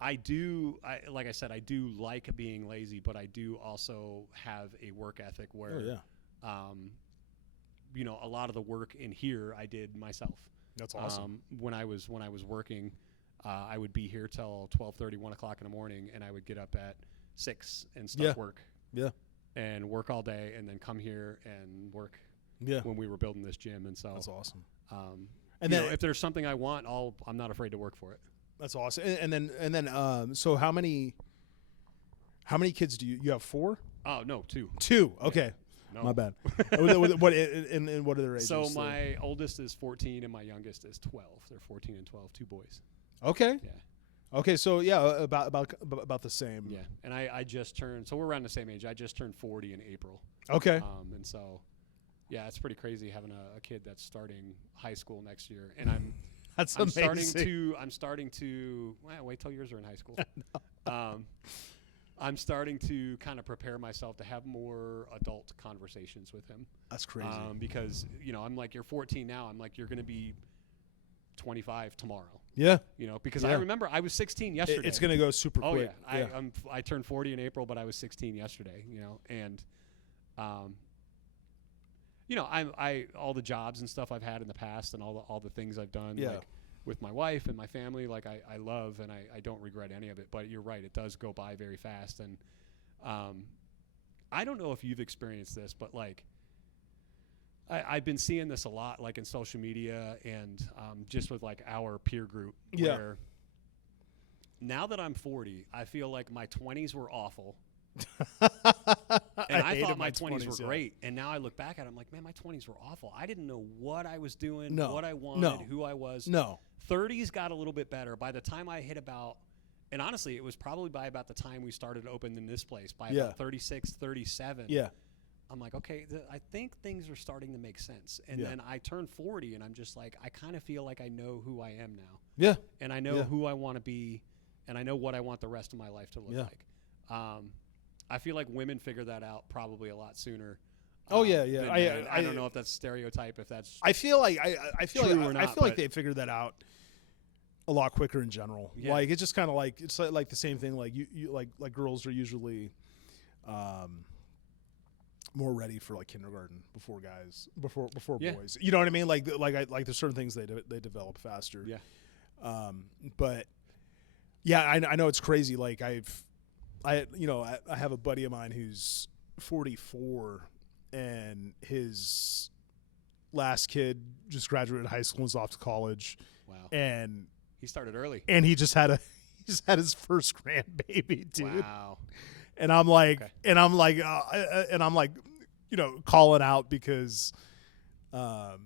like I said, I do like being lazy, but I do also have a work ethic where, a lot of the work in here I did myself. That's awesome. When I was working, I would be here till 12:30, 1 o'clock in the morning, and I would get up at 6 and start work. Yeah. And work all day, and then come here and work. Yeah. When we were building this gym, and so that's awesome. And then if there's something I want, I'm not afraid to work for it. That's awesome. And then so how many kids do you have? 4? Oh no, 2. 2. Okay. Yeah. No. My bad. what are their ages? So my oldest is 14 and my youngest is 12. They're 14 and 12, 2 boys. Okay. Yeah. Okay, so about the same. Yeah, and I just turned. So we're around the same age. I just turned 40 in April. Okay. And so, yeah, it's pretty crazy having a kid that's starting high school next year, and I'm starting to. Well, wait till yours are in high school. I'm starting to kind of prepare myself to have more adult conversations with him. That's crazy. Because I'm like, you're 14 now. I'm like, you're going to be 25 tomorrow. Yeah. Because I remember I was 16 yesterday. It's going to go super quick. Yeah. I turned 40 in April, but I was 16 yesterday, and I all the jobs and stuff I've had in the past and all the things I've done like with my wife and my family, like I love, and I don't regret any of it, but you're right. It does go by very fast. And I don't know if you've experienced this, but like, I've been seeing this a lot, like in social media and just with like our peer group. Yeah. Where now that I'm 40, I feel like my 20s were awful. And I thought my 20s were great. And now I look back at it, I'm like, man, my 20s were awful. I didn't know what I was doing, what I wanted, who I was. No. 30s got a little bit better. By the time I hit and honestly, it was probably by about the time we started opening this place, by about 36, 37. Yeah. I'm like, okay, I think things are starting to make sense. And then I turned 40, and I'm just like, I kind of feel like I know who I am now. Yeah. And I know who I want to be, and I know what I want the rest of my life to look like. I feel like women figure that out probably a lot sooner. Yeah. I don't know if that's stereotype, if that's I feel like they figured that out a lot quicker in general. Yeah. Like it's just kind of like it's like the same thing. Like you like girls are usually more ready for like kindergarten before boys. You know what I mean? Like there's certain things they develop faster. Yeah. But yeah, I know it's crazy. Like I have a buddy of mine who's 44, and his last kid just graduated high school and is off to college. Wow. And he started early. And he just had his first grandbaby, dude. Wow. And I'm like, calling out because, my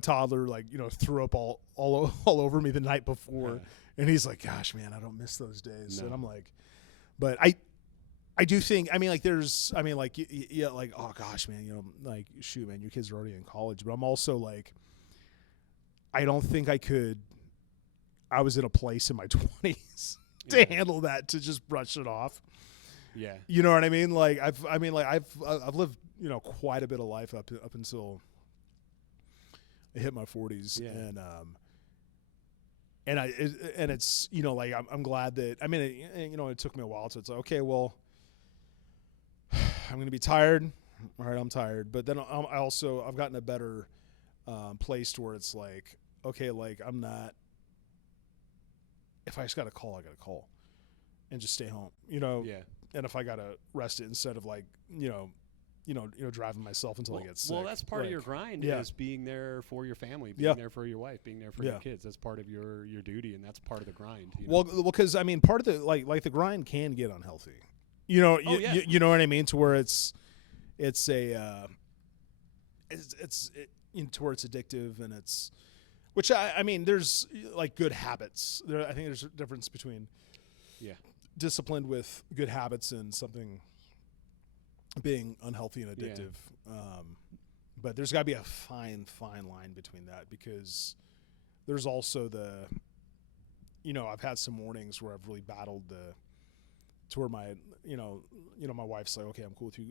toddler, threw up all over me the night before. And he's like, gosh, man, I don't miss those days. No. And I'm like, but I do think, oh gosh, man, shoot, man, your kids are already in college. But I'm also like, I don't think I was in a place in my 20s to handle that, to just brush it off. Yeah. You know what I mean? Like, I've lived, quite a bit of life up until I hit my 40s. Yeah. And it's, I'm glad that, it took me a while. So it's like, okay, well, I'm going to be tired. All right, I'm tired. But then I've gotten a better place to where it's like, okay, like I'm not, if I just got to call, I got to call and just stay home, Yeah. And if I got to rest it instead of driving myself until I get sick. Well, that's part of your grind is being there for your family, being there for your wife, being there for your kids. That's part of your duty, and that's part of the grind. Well, because I mean, part of the like the grind can get unhealthy. You know what I mean? To where it's to where it's addictive, and it's which I mean, there's like good habits. I think there's a difference between disciplined with good habits and something being unhealthy and addictive. But there's got to be a fine line between that, because there's also I've had some mornings where I've really battled to where my wife's like, okay, I'm cool with you,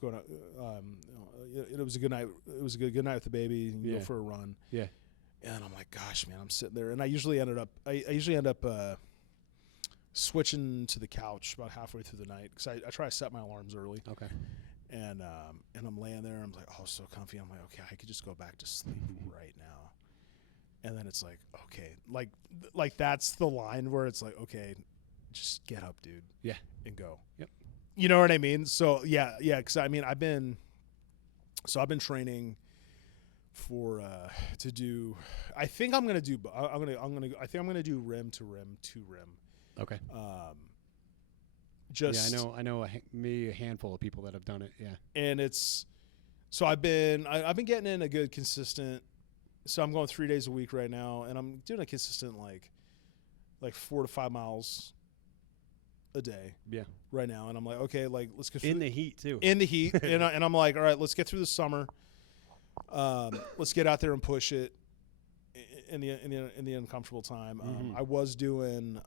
going out. It was a good night. It was a good night with the baby. You go for a run. Yeah. And I'm like, gosh, man, I'm sitting there, and I usually end up switching to the couch about halfway through the night, because I try to set my alarms early. Okay. And I'm laying there. I'm like, oh, so comfy. I'm like, okay, I could just go back to sleep right now. And then it's like, okay, like that's the line where it's like, okay, just get up, dude. Yeah. And go. Yep. You know what I mean? So yeah. Because I mean, I've been training for to do. I think I'm gonna do. I think I'm gonna do rim to rim to rim. Okay. I know a handful of people that have done it. Yeah. And it's so I've been getting in a good consistent. So I'm going 3 days a week right now, and I'm doing a consistent like 4 to 5 miles a day. Yeah. Right now, and I'm like, okay, like let's get in the heat too. In the heat, and I'm like, all right, let's get through the summer. Let's get out there and push it in the uncomfortable time. I was doing.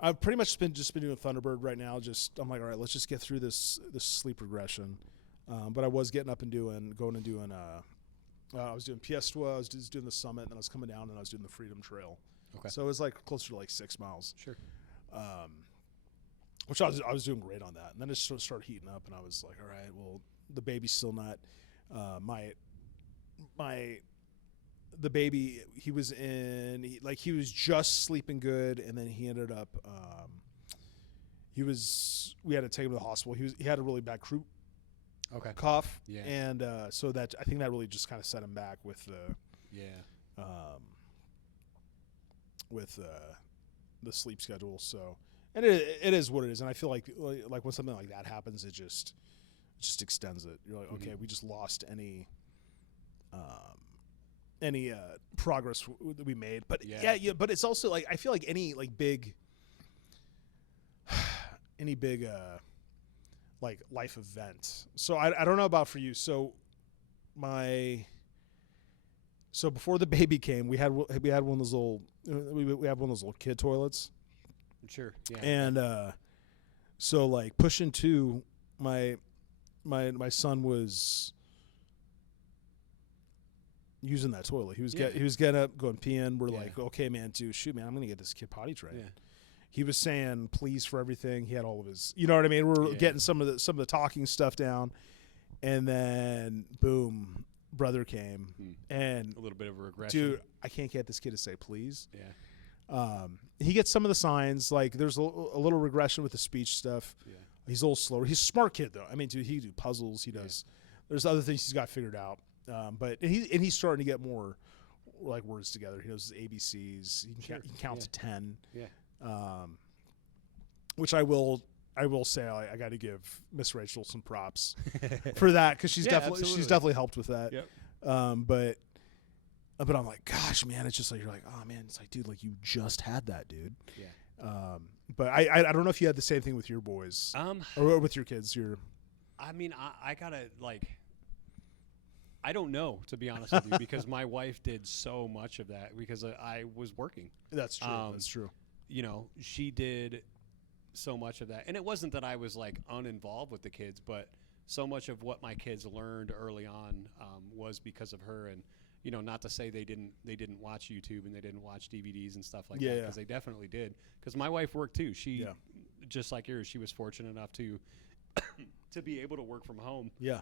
I've pretty much been doing Thunderbird right now. I'm like, all right, let's just get through this sleep regression. But I was getting up and going and doing. I was doing Piestua. I was just doing the summit, and then I was coming down, and I was doing the Freedom Trail. Okay. So it was like closer to like 6 miles. Sure. Which I was doing great on that, and then it sort of started heating up, and I was like, all right, well, the baby's still not. The baby, he was just sleeping good, and then he ended up. We had to take him to the hospital. He had a really bad croup. Okay. Cough. Yeah. And so that I think that really just kind of set him back with the sleep schedule. So, and it is what it is. And I feel like when something like that happens, it just extends it. You're like, okay, we just lost any progress that we made. But but it's also like I feel like any big like life event. So I don't know about for you. So before the baby came, we had one of those little we have one of those little kid toilets. Sure. Yeah. And so like pushing 2, my son was using that toilet. He was getting up, going peeing. We're like, okay, man, dude, shoot, man, I'm gonna get this kid potty trained. Yeah. He was saying please for everything. He had all of his, you know what I mean? We're getting some of the talking stuff down, and then boom, brother came, and a little bit of a regression. Dude, I can't get this kid to say please. Yeah. He gets some of the signs, like there's a little regression with the speech stuff. Yeah. He's a little slower. He's a smart kid though. I mean, dude, he do puzzles. He does. There's other things he's got figured out. But he's starting to get more like words together. He knows his ABCs. He can count to 10. Yeah. Which I will say I got to give Miss Rachel some props for that, because she's definitely helped with that. Yep. But I'm like, gosh, man, it's just like you're like, oh man, it's like, dude, like you just had that, dude. Yeah. But I don't know if you had the same thing with your boys or with your kids. I mean, I gotta I don't know, to be honest with you, because my wife did so much of that because I was working. That's true. That's true. You know, she did so much of that. And it wasn't that I was like uninvolved with the kids, but so much of what my kids learned early on was because of her. And, you know, not to say they didn't watch YouTube and they didn't watch DVDs and stuff like that, because they definitely did. Because my wife worked too. She, just like yours, she was fortunate enough to to be able to work from home. Yeah.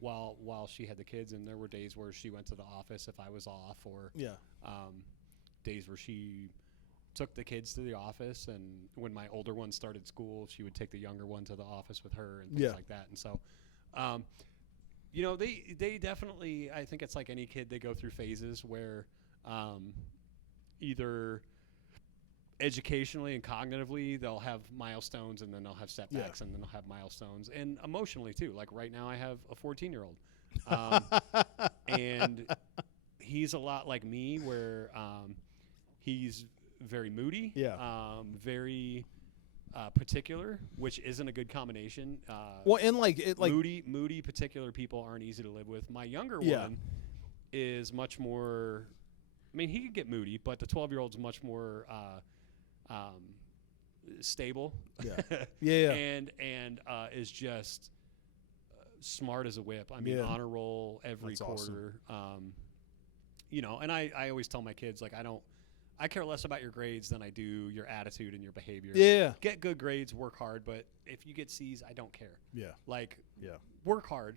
While she had the kids, and there were days where she went to the office if I was off, or days where she took the kids to the office, and when my older one started school, she would take the younger one to the office with her and things like that. And so, you know, they definitely, I think it's like any kid, they go through phases where either educationally and cognitively they'll have milestones, and then they'll have setbacks, and then they'll have milestones, and emotionally too. Like right now I have a 14-year-old, and he's a lot like me, where he's very moody, very particular, which isn't a good combination. Well, and like moody, particular people aren't easy to live with. My younger one is much more. I mean, he could get moody, but the 12-year-old's much more stable. And is just smart as a whip. I mean, honor roll every That's quarter. Awesome. You know, and I always tell my kids, like, I care less about your grades than I do your attitude and your behavior. Yeah. Get good grades, work hard, but if you get C's, I don't care. Yeah. Like, work hard,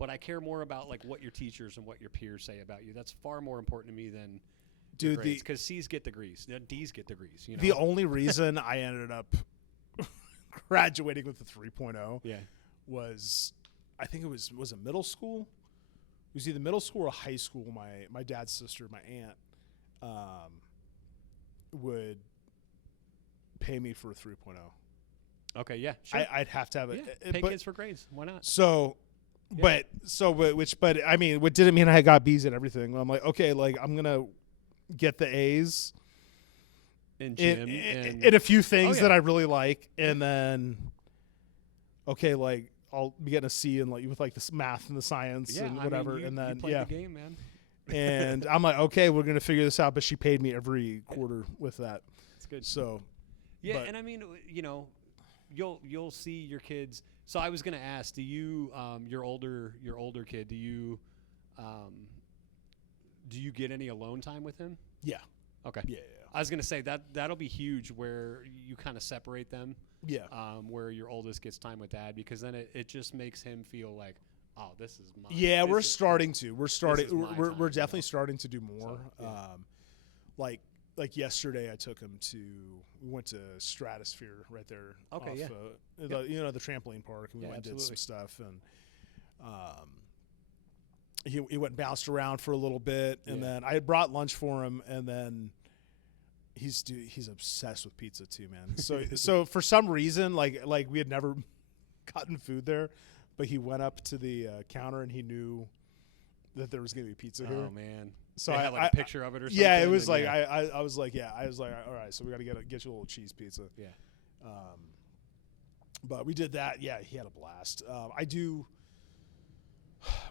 but I care more about like what your teachers and what your peers say about you. That's far more important to me than grades, because C's get degrees, D's get degrees. You know? The only reason I ended up graduating with a 3.0 was, I think it was a middle school. It was either middle school or high school. My dad's sister, my aunt, would pay me for a 3.0. Okay, yeah, sure. I'd have to have it. Pay kids for grades. Why not? So, but I mean, what didn't mean I got B's and everything. I'm like, okay, like I'm gonna get the A's in gym and a few things that I really like, and then like I'll be getting a C in like with like the math and the science and whatever, I mean, and then you played the game, man. And I'm like, okay, we're gonna figure this out. But she paid me every quarter with that. That's good. So, and I mean, you know, you'll see your kids. So I was gonna ask, do you your older kid, do you get any alone time with him? Yeah. Okay. Yeah. I was gonna say that'll be huge, where you kind of separate them. Yeah. Where your oldest gets time with dad, because then it just makes him feel like, oh, this is mine. Yeah, we're definitely starting to do more. So, like yesterday, I took him we went to Stratosphere right there. Okay, the trampoline park, and we went and did some stuff, and he went and bounced around for a little bit, and then I had brought lunch for him, and then he's obsessed with pizza too, man. So for some reason, like we had never gotten food there, but he went up to the counter and he knew that there was gonna be pizza here. Oh man! So I had like a picture of it or something. Yeah, it was like I was like all right, so we got to get you a little cheese pizza. Yeah. But we did that. Yeah, he had a blast. I do.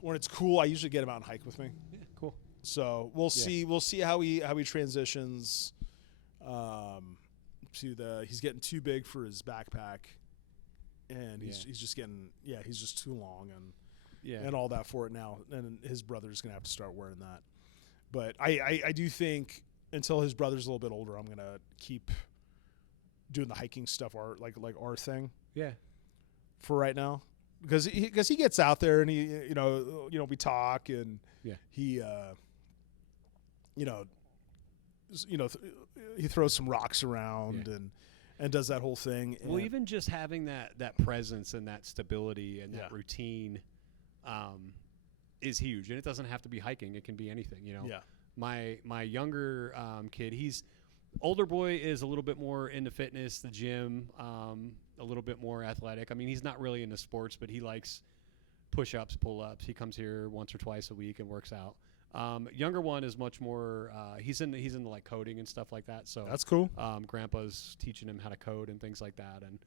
When it's cool, I usually get him out and hike with me. Yeah, cool. So we'll see how he transitions. He's getting too big for his backpack, and he's just getting he's just too long and all that for it now. And his brother's gonna have to start wearing that. But I do think until his brother's a little bit older, I'm gonna keep doing the hiking stuff, like our thing. Yeah. For right now. Because he gets out there and he we talk and he he throws some rocks around and does that whole thing. Well, even just having that presence and that stability and that routine is huge, and it doesn't have to be hiking. It can be anything. My younger kid, older boy is a little bit more into fitness, the gym, a little bit more athletic. I mean, he's not really into sports, but he likes push-ups, pull-ups. He comes here once or twice a week and works out. Younger one is much more. He's into like coding and stuff like that. So that's cool. Grandpa's teaching him how to code and things like that, and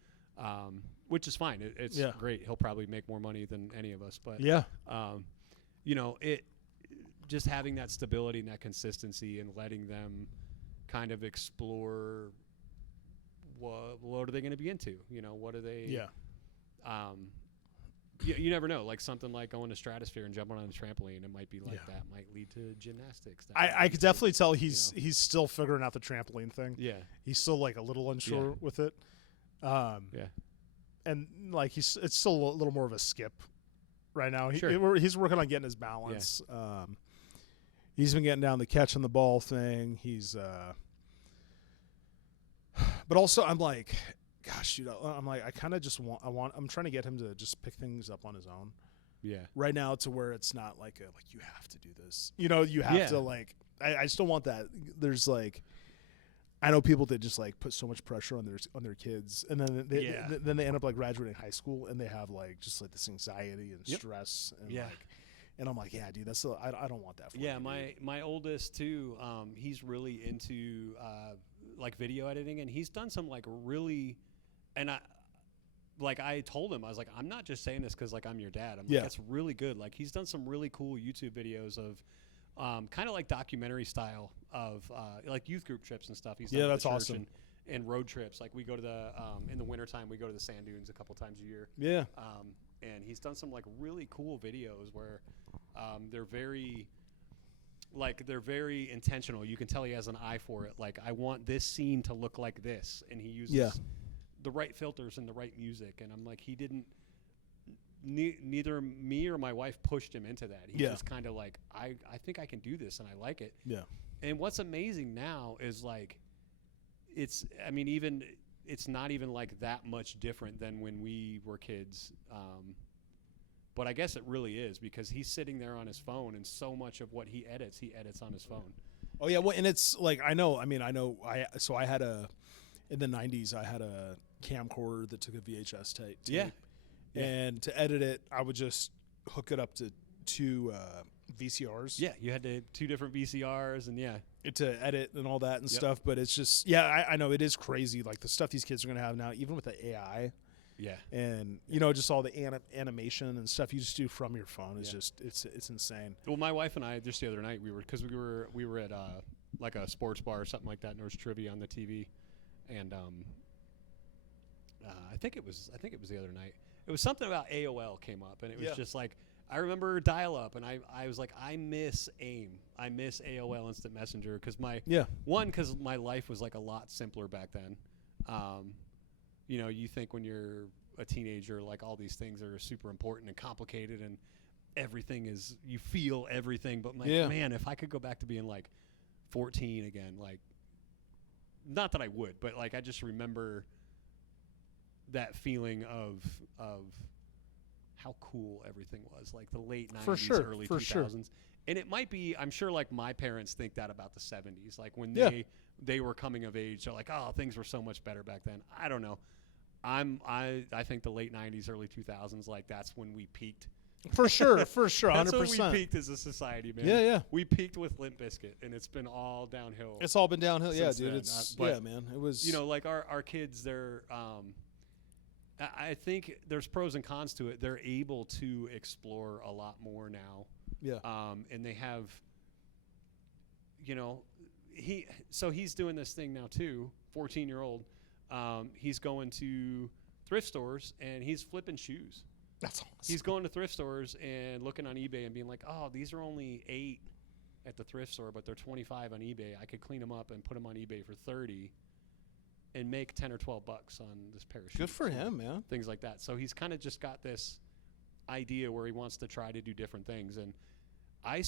which is fine. It's great. He'll probably make more money than any of us. But it just having that stability and that consistency and letting them kind of explore what are they going to be into? What are they? Yeah. You never know. Like something like going to Stratosphere and jumping on a trampoline, it might be like that. Might lead to gymnastics. I could definitely tell he's still figuring out the trampoline thing. Yeah. He's still like a little unsure with it. And like it's still a little more of a skip right now. He's working on getting his balance. Yeah. He's been getting down the catching the ball thing. He's But also, I'm like, gosh, dude, I'm like, I kind of just I'm trying to get him to just pick things up on his own. Yeah. Right now, to where it's not like you have to do this. You know, you have to like. I still want that. There's like, I know people that just like put so much pressure on their kids, and then they end up like graduating high school, and they have like just like this anxiety and stress, and like, and I'm like, yeah, dude, I don't want that for you. Yeah, my oldest too, he's really into like video editing, and he's done some like really, and I told him, I was like, I'm not just saying this because like I'm your dad. I'm like, that's really good. Like he's done some really cool YouTube videos of kind of like documentary style of like youth group trips and stuff. He's done that's awesome. And road trips. Like we go to the in the wintertime, we go to the sand dunes a couple times a year. Yeah. And he's done some like really cool videos where they're very intentional. You can tell he has an eye for it. Like I want this scene to look like this, and he uses the right filters and the right music. And I'm like, he didn't. Neither me or my wife pushed him into that. He just kind of like, I think I can do this, and I like it. Yeah. And what's amazing now is like, it's not even like that much different than when we were kids. But I guess it really is, because he's sitting there on his phone, and so much of what he edits on his phone. Oh yeah. Well, and it's like, I know, in the 90s, I had a camcorder that took a VHS tape. Yeah. And to edit it, I would just hook it up to two VCRs. Yeah, you had two different VCRs, and to edit and all that and stuff. But it's just, I know it is crazy, like the stuff these kids are going to have now, even with the AI. Yeah. And, just all the animation and stuff you just do from your phone is just, it's insane. Well, my wife and I, just the other night, we were at like a sports bar or something like that, and there was trivia on the TV. And I think it was the other night. It was something about AOL came up, and it was just like, I remember dial-up, and I was like, I miss AIM. I miss AOL Instant Messenger, because because my life was like a lot simpler back then. You think when you're a teenager, like all these things are super important and complicated, and everything is, you feel everything. But man, if I could go back to being like 14 again, like, not that I would, but like I just remember that feeling of how cool everything was, like the late 90s, early 2000s. Sure. And it might be, I'm sure, like my parents think that about the 70s, like when they were coming of age, they're like, oh, things were so much better back then. I don't know. I think the late 90s, early 2000s, like that's when we peaked. For sure, 100%. That's when we peaked as a society, man. Yeah. We peaked with Limp Bizkit, and it's been all downhill. It's all been downhill, dude. Then. It's man. It was, like our kids, they're I think there's pros and cons to it. They're able to explore a lot more now. Yeah. And they have, he's doing this thing now too, 14-year-old. He's going to thrift stores, and he's flipping shoes. That's awesome. He's going to thrift stores and looking on eBay and being like, oh, these are only $8 at the thrift store, but they're $25 on eBay. I could clean them up and put them on eBay for $30 and make $10 or $12 on this pair of shoes. Good for him, man. Things like that. So he's kind of just got this idea where he wants to try to do different things. And I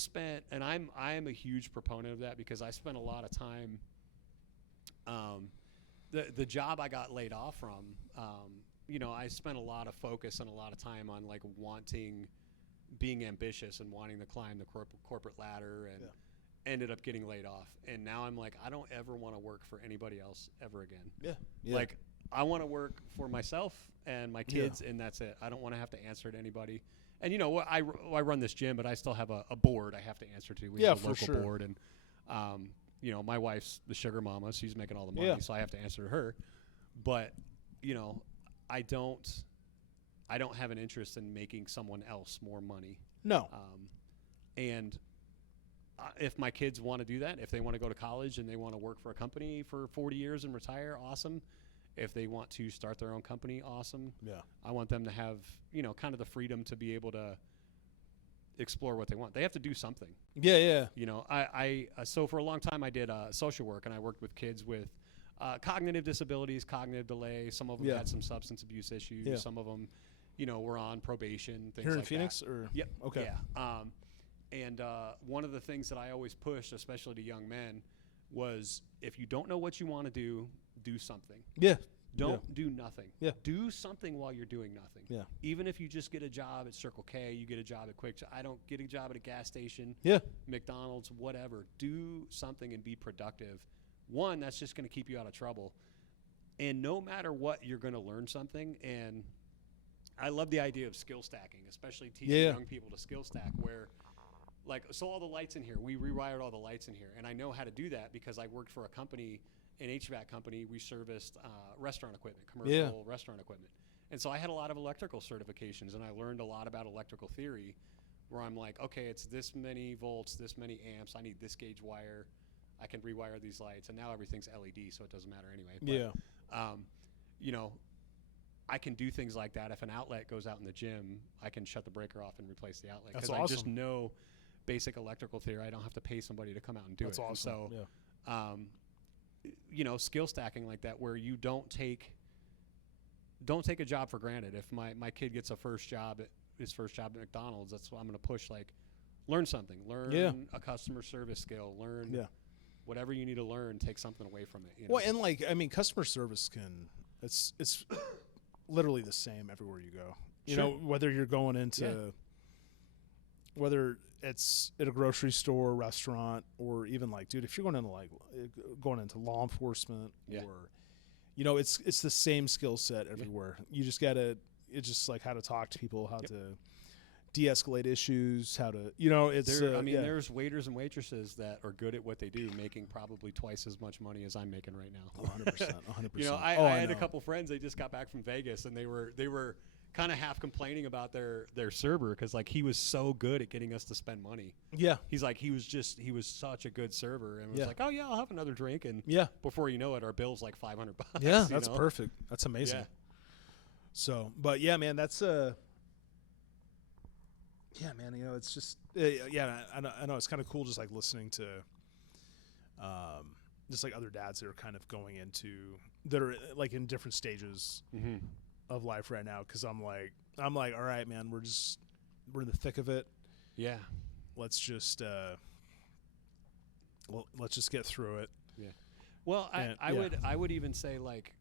am a huge proponent of that, because I spent a lot of time. The job I got laid off from, I spent a lot of focus and a lot of time on like being ambitious and wanting to climb the corporate ladder, and ended up getting laid off. And now I'm like, I don't ever want to work for anybody else ever again. Yeah. Like I want to work for myself and my kids, and that's it. I don't want to have to answer to anybody. And I run this gym, but I still have a board I have to answer to. We have a local board, and my wife's the sugar mama. She's making all the money, so I have to answer to her. But I don't have an interest in making someone else more money. No. And if my kids want to do that, if they want to go to college and they want to work for a company for 40 years and retire, awesome. If they want to start their own company, awesome. Yeah. I want them to have, kind of the freedom to be able to explore what they want. They have to do something. Yeah. I so for a long time I did social work, and I worked with kids with cognitive disabilities, cognitive delay. Some of them had some substance abuse issues. Yeah. Some of them, were on probation, things Here in like Phoenix? that. Or? Yep. Okay. Yeah. And one of the things that I always pushed, especially to young men, was if you don't know what you want to do, do something. Yeah. Don't do nothing. Yeah. Do something while you're doing nothing. Yeah. Even if you just get a job at Circle K, you get a job at Quick. I don't get a job at a gas station. Yeah. McDonald's, whatever. Do something and be productive. One, that's just going to keep you out of trouble. And no matter what, you're going to learn something. And I love the idea of skill stacking, especially teaching young people to skill stack where, like, so all the lights in here, we rewired all the lights in here. And I know how to do that because I worked for a company, an HVAC company. We serviced restaurant equipment, commercial restaurant equipment. And so I had a lot of electrical certifications, and I learned a lot about electrical theory where I'm like, okay, it's this many volts, this many amps. I need this gauge wire. I can rewire these lights. And now everything's LED, so it doesn't matter anyway. But, you know, I can do things like that. If an outlet goes out in the gym, I can shut the breaker off and replace the outlet. That's awesome. I just awesome. know basic electrical theory. I don't have to pay somebody to come out and do That's it. awesome. And so, you know, skill stacking like that where you don't take a job for granted. If my kid gets his first job at McDonald's, that's what I'm going to push. Like, learn something, learn a customer service skill, learn whatever you need to learn. Take something away from it. You know? Well, and like, I mean, customer service it's literally the same everywhere you go. You know, whether you're going into whether it's at a grocery store, restaurant, or even like, dude, if you're going into law enforcement or, you know, it's the same skill set everywhere. You just it's just like how to talk to people, how to de-escalate issues, how to, you know, it's, there's waiters and waitresses that are good at what they do, making probably twice as much money as I'm making right now. 100%. You know, I had a couple friends, they just got back from Vegas, and they were kind of half complaining about their server because, like, he was so good at getting us to spend money. Yeah. He's like, he was such a good server, and was like, oh yeah, I'll have another drink, and before you know it, our bill's like $500. Yeah, that's perfect. That's amazing. Yeah. So, but yeah, man, that's yeah, man, you know, it's just I know it's kind of cool just like listening to just like other dads that are kind of going into that are like in different stages of life right now, because I'm like, all right, man, we're in the thick of it. Yeah. Let's just get through it. Yeah. Well, I would even say, like,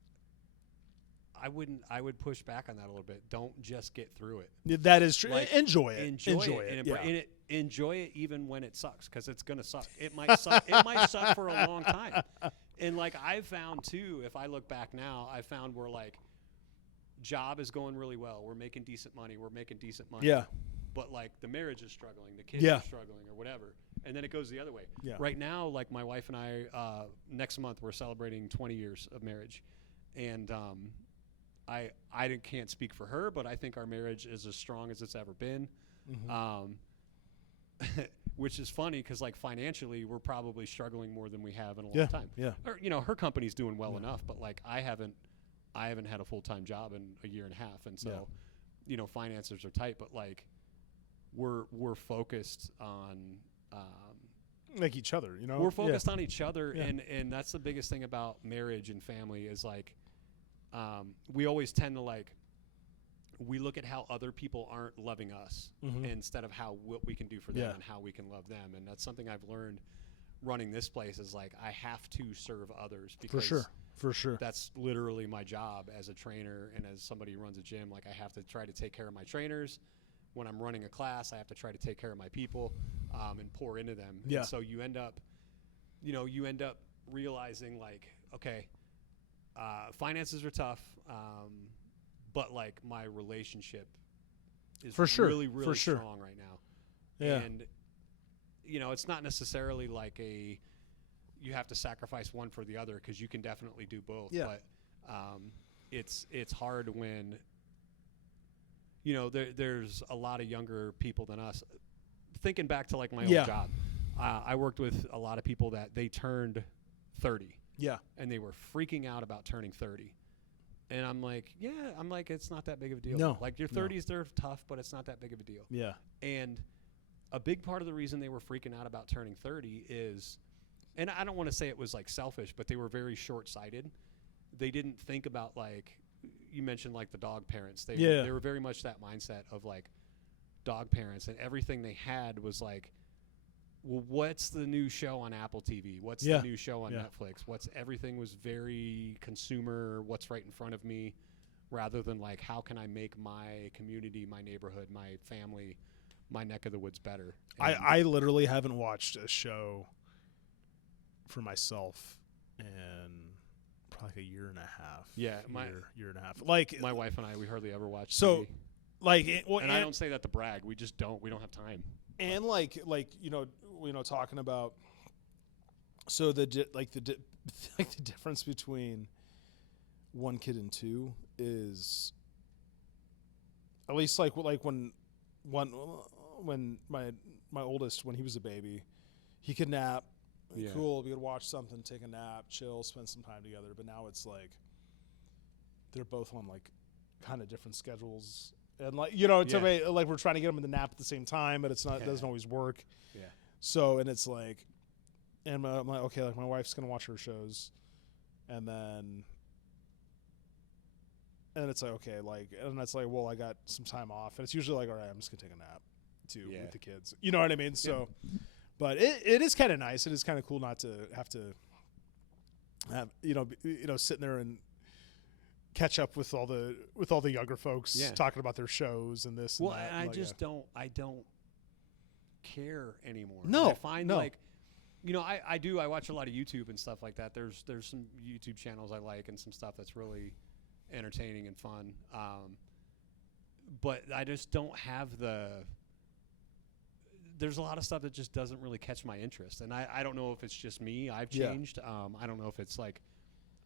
I would push back on that a little bit. Don't just get through it. Yeah, that is true. Like, enjoy it. Enjoy it. Enjoy it even when it sucks, because it's gonna suck. It might suck. It might suck for a long time. And like I've found too, if I look back now, I found where like job is going really well. We're making decent money. Yeah. But like the marriage is struggling, the kids are struggling, or whatever. And then it goes the other way. Yeah. Right now, like my wife and I, next month we're celebrating 20 years of marriage, and I can't speak for her, but I think our marriage is as strong as it's ever been. Which is funny because, like, financially, we're probably struggling more than we have in a long time. Yeah. Or, you know, her company's doing well enough, but like I haven't had a full-time job in a year and a half, and so, you know, finances are tight. But like, we're focused on like each other. You know, we're focused on each other, and that's the biggest thing about marriage and family is like, we always tend to like. We look at how other people aren't loving us instead of what we can do for them and how we can love them. And that's something I've learned running this place is like I have to serve others because for sure. That's literally my job as a trainer and as somebody who runs a gym. Like I have to try to take care of my trainers. When I'm running a class, I have to try to take care of my people and pour into them. Yeah. And so you end up realizing like, okay, finances are tough. But like my relationship is really, really strong right now. Yeah. And, you know, it's not necessarily like you have to sacrifice one for the other, because you can definitely do both. Yeah. But it's hard when, you know, there's a lot of younger people than us. Thinking back to like my old job, I worked with a lot of people that they turned 30. Yeah. And they were freaking out about turning 30. And I'm like, it's not that big of a deal. No. Like, your 30s, they're tough, but it's not that big of a deal. Yeah. And a big part of the reason they were freaking out about turning 30 is, and I don't want to say it was, like, selfish, but they were very short-sighted. They didn't think about, like, you mentioned, like, the dog parents. They were very much that mindset of, like, dog parents. And everything they had was, like, well, what's the new show on Apple TV? What's the new show on Netflix? Everything was very consumer, what's right in front of me, rather than like, how can I make my community, my neighborhood, my family, my neck of the woods better? I literally haven't watched a show for myself in probably like a year and a half. Yeah, year and a half. Like my wife and I, we hardly ever watch so TV. Like and I don't say that to brag. We just don't. We don't have time. And like talking about so the difference between one kid and two is at least like when my oldest, when he was a baby, he could nap. Cool, we could watch something, take a nap, chill, spend some time together. But now it's like they're both on like kind of different schedules. And like like we're trying to get them in the nap at the same time, but it's not. It doesn't always work. Yeah. So and it's like, and I'm like, okay, like my wife's gonna watch her shows, and it's like, okay, like, and it's like, well, I got some time off, and it's usually like, all right, I'm just gonna take a nap too with the kids. You know what I mean? So, but it is kind of nice. It is kind of cool not to have to have sitting there and catch up with all the younger folks talking about their shows and this. Well, and that. And I don't care anymore. No, I find like, I watch a lot of YouTube and stuff like that. There's some YouTube channels I like and some stuff that's really entertaining and fun. But I just don't have there's a lot of stuff that just doesn't really catch my interest. And I don't know if it's just me. I've changed. I don't know if it's like,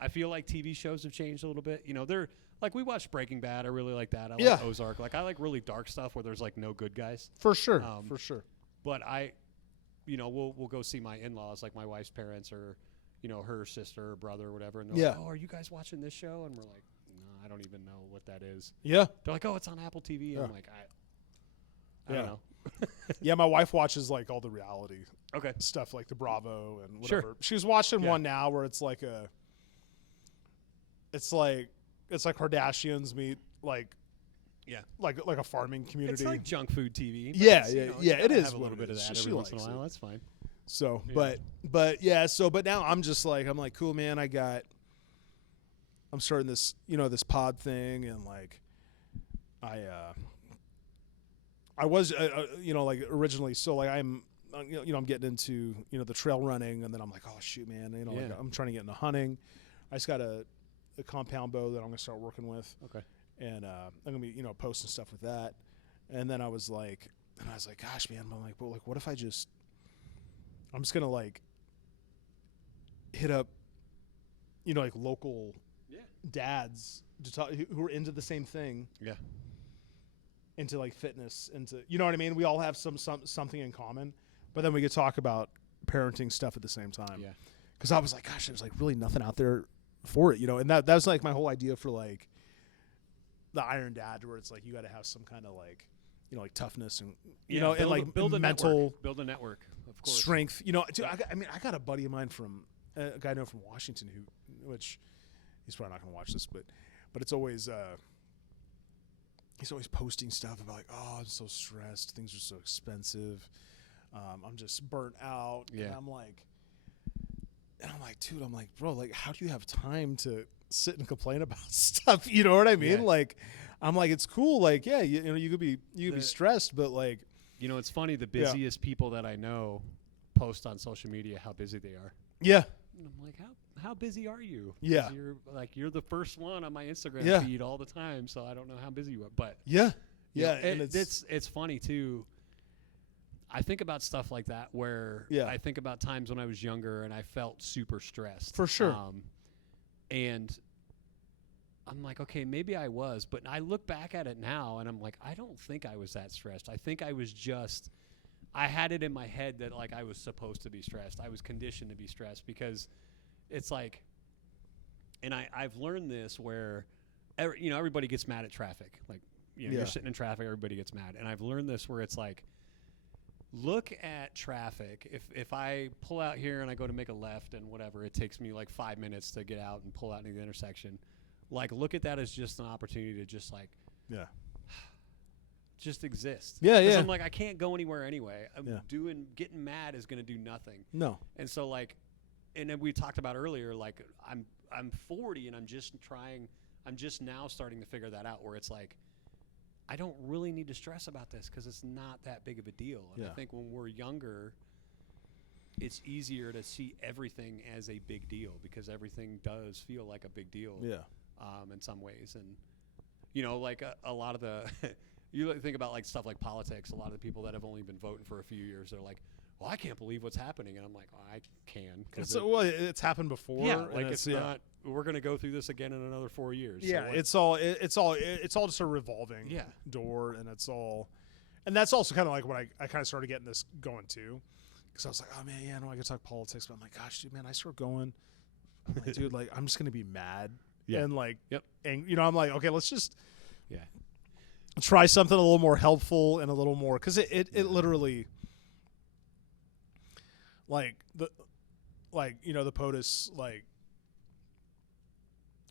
I feel like TV shows have changed a little bit. They're like, we watched Breaking Bad. I really like that. I like Ozark. Like, I like really dark stuff where there's like no good guys. For sure. For sure. But we'll go see my in-laws, like my wife's parents or, her sister or brother or whatever. And they're like, oh, are you guys watching this show? And we're like, no, I don't even know what that is. Yeah. They're like, oh, it's on Apple TV. And I'm like, I don't know. Yeah, my wife watches like all the reality stuff, like the Bravo and whatever. Sure. She's watching one now where it's like it's like Kardashians meet like a farming community. It's like junk food TV. Yeah, it is have a little bit of that every once in a while. That's fine. So, but now I'm like, cool, man. I'm starting this, this pod thing, and like, I was, like originally, so like I'm getting into, the trail running, and then I'm like, oh shoot, man, like I'm trying to get into hunting. I just got a compound bow that I'm gonna start working with. Okay. And I'm gonna be, posting stuff with that. And then I was like, gosh, man, I'm like, well, like, what if I'm just gonna like hit up, like local dads to talk who are into the same thing. Yeah. Into like fitness, into, you know what I mean? We all have something in common, but then we could talk about parenting stuff at the same time. Yeah. Because I was like, gosh, there's like really nothing out there for it, and that was like my whole idea for like the Iron Dad, where it's like you got to have some kind of like, like toughness and and like build mental network. Build a network, of course. Strength. Dude, I got a buddy of mine from a guy I know from Washington which he's probably not going to watch this, but it's always. He's always posting stuff about like, oh, I'm so stressed. Things are so expensive. I'm just burnt out. Yeah. And I'm like, dude, bro, like, how do you have time to sit and complain about stuff? You know what I mean? Yeah. Like, I'm like, it's cool. Like, yeah, you could be stressed, but like, it's funny. The busiest people that I know post on social media how busy they are. Yeah. And I'm like, how busy are you? Yeah. You're the first one on my Instagram feed all the time, so I don't know how busy you are. But yeah. And it's funny too. I think about stuff like that where I think about times when I was younger and I felt super stressed. For sure. And I'm like, okay, maybe I was, but I look back at it now and I'm like, I don't think I was that stressed. I think I had it in my head that like I was supposed to be stressed. I was conditioned to be stressed because it's like, and I've learned this where, everybody gets mad at traffic. Like, you're sitting in traffic, everybody gets mad. And I've learned this where it's like, look at traffic. If I pull out here and I go to make a left and whatever, it takes me like 5 minutes to get out and pull out into the intersection. Like, look at that as just an opportunity to just like, just exist. Yeah, yeah. I'm like, I can't go anywhere anyway. Getting mad is going to do nothing. No. And so like, and then we talked about earlier, like I'm 40 and I'm just now starting to figure that out, where it's like, I don't really need to stress about this because it's not that big of a deal. And I think when we're younger, it's easier to see everything as a big deal because everything does feel like a big deal. Yeah. In some ways. And, you know, like a lot of the, you think about like stuff like politics, a lot of the people that have only been voting for a few years, they're like, well, I can't believe what's happening. And I'm like, I can. It's happened before. Yeah, like it's not, we're going to go through this again in another 4 years. Yeah, so it's all just a revolving door, and and that's also kind of like when I kind of started getting this going too, because I was like, oh man, yeah, I know I could talk politics, but I'm like, gosh, dude, man, I start going, I'm like, dude, like I'm just gonna be mad, and like, and you know, I'm like, okay, let's just try something a little more helpful and a little more, because it literally, like the POTUS, like,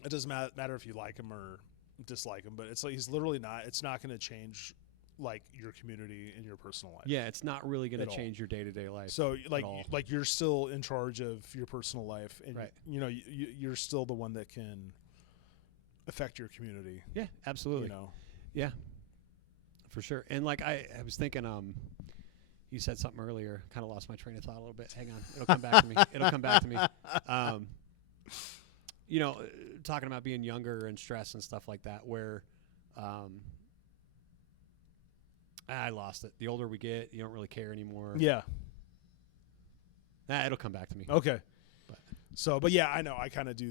it doesn't matter if you like him or dislike him, but it's like it's not going to change like your community and your personal life. Yeah, it's not really going to change your day-to-day life. So like you're still in charge of your personal life, and you know you're still the one that can affect your community. Yeah, absolutely. You know. Yeah, for sure. And like I was thinking, you said something earlier. Kind of lost my train of thought a little bit. Hang on, it'll come back to me. It'll come back to me. You know, talking about being younger and stress and stuff like that, where I lost it. The older we get, you don't really care anymore. Yeah. It'll come back to me. Okay. But yeah, I know. I kind of do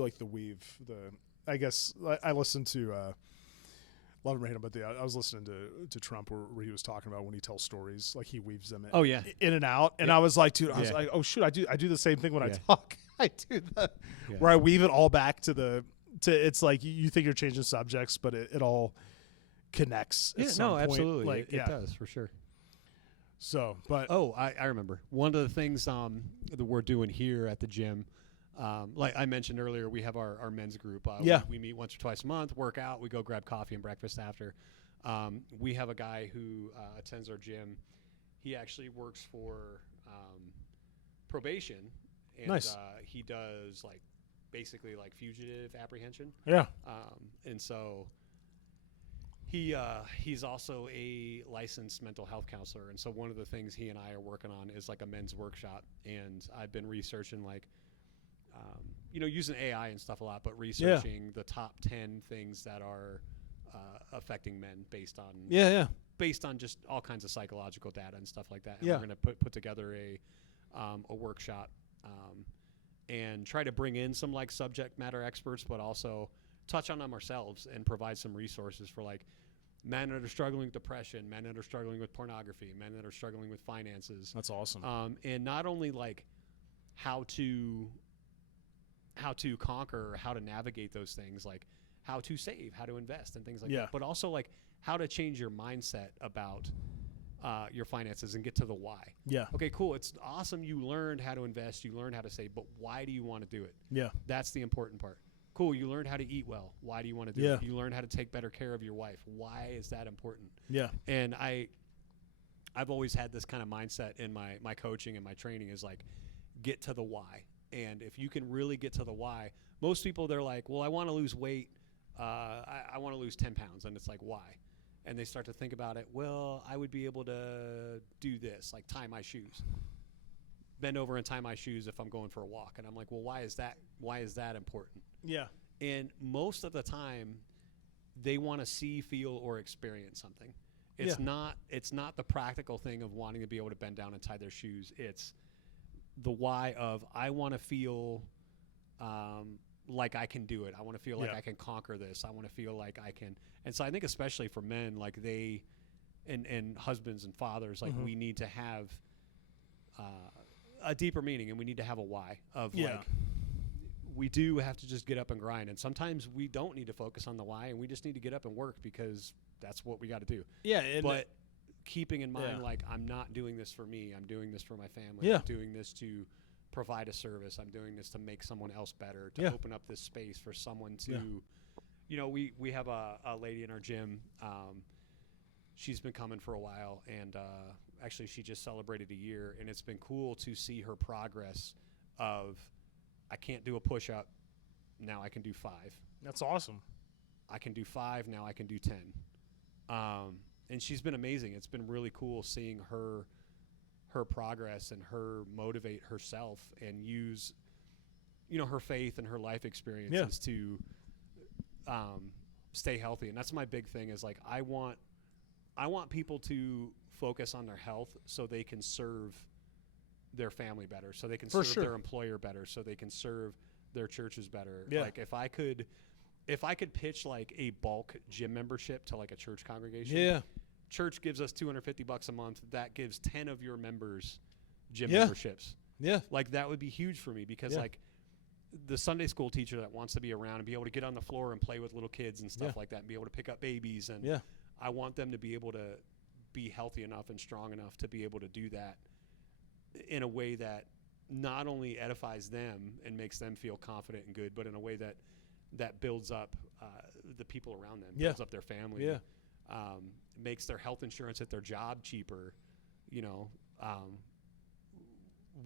like the weave. I guess I listened to love and hate him, but I was listening to Trump where he was talking about when he tells stories, like he weaves them in and out, and I was like, dude, I was like, oh shoot, I do the same thing when I talk. I do that where I weave it all back to it's like you think you're changing subjects, but it all connects. At some point. Absolutely, like, it does for sure. So, but I remember one of the things that we're doing here at the gym. Like I mentioned earlier, we have our men's group. We meet once or twice a month, work out, we go grab coffee and breakfast after. We have a guy who attends our gym. He actually works for probation, and nice. He does like basically like fugitive apprehension. Yeah. And so he's also a licensed mental health counselor. And so one of the things he and I are working on is like a men's workshop. And I've been researching like, you know, using AI and stuff a lot, but researching the top 10 things that are affecting men based on just all kinds of psychological data and stuff like that. And we're going to put together a workshop and try to bring in some like subject matter experts, but also touch on them ourselves and provide some resources for like men that are struggling with depression, men that are struggling with pornography, men that are struggling with finances. That's awesome. And not only like how to conquer, how to navigate those things, like how to save, how to invest and things like that, but also like how to change your mindset about your finances and get to the why. Yeah. Okay, cool. It's awesome. You learned how to invest. You learned how to save, but why do you want to do it? Yeah. That's the important part. Cool. You learned how to eat well. Why do you want to do it? You learned how to take better care of your wife. Why is that important? Yeah. And I've always had this kind of mindset in my coaching and my training is like, get to the why. And if you can really get to the why, most people, they're like, well, I want to lose weight. I want to lose 10 pounds. And it's like, why? And they start to think about it. Well, I would be able to do this, like tie my shoes, bend over and tie my shoes if I'm going for a walk. And I'm like, well, why is that important? Yeah. And most of the time they want to see, feel, or experience something. It's not the practical thing of wanting to be able to bend down and tie their shoes. It's the why of I want to feel like I can do it. I want to feel like I can conquer this. I want to feel like I can. And so I think especially for men, like they and husbands and fathers, like we need to have a deeper meaning, and we need to have a why of like we do have to just get up and grind. And sometimes we don't need to focus on the why, and we just need to get up and work because that's what we got to do. Yeah. But keeping in mind, like, I'm not doing this for me. I'm doing this for my family. I'm doing this to provide a service. I'm doing this to make someone else better, to open up this space for someone to, you know, we have a lady in our gym. she's been coming for a while, and actually she just celebrated a year, and it's been cool to see her progress of, I can't do a push-up, now I can do 5. That's awesome. I can do 5, now I can do 10. And she's been amazing. It's been really cool seeing her progress and her motivate herself and use, her faith and her life experiences to stay healthy. And that's my big thing is like, I want people to focus on their health so they can serve their family better, so they can serve their employer better, so they can serve their churches better. Yeah. Like if I could pitch like a bulk gym membership to like a church congregation, church gives us $250 a month. That gives 10 of your members gym memberships. Yeah. Like that would be huge for me because like the Sunday school teacher that wants to be around and be able to get on the floor and play with little kids and stuff like that and be able to pick up babies. And I want them to be able to be healthy enough and strong enough to be able to do that in a way that not only edifies them and makes them feel confident and good, but in a way that builds up the people around them, builds up their family, makes their health insurance at their job cheaper,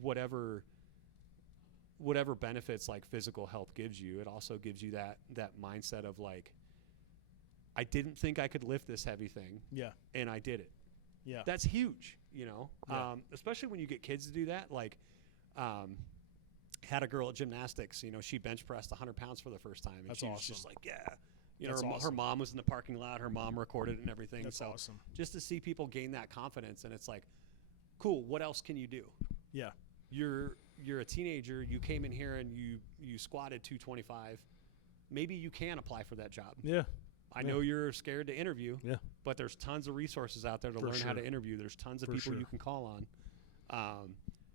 whatever benefits like physical health gives you, it also gives you that mindset of like, I didn't think I could lift this heavy thing. Yeah. And I did it. Yeah. That's huge, especially when you get kids to do that. Like, had a girl at gymnastics, she bench pressed 100 pounds for the first time. And That's she was awesome. just like, her mom was in the parking lot. Her mom recorded it and everything. That's awesome. Just to see people gain that confidence. And it's like, cool, what else can you do? Yeah. You're a teenager. You came in here and you squatted 225. Maybe you can apply for that job. Yeah. I know you're scared to interview, but there's tons of resources out there to learn how to interview. There's tons of people you can call on.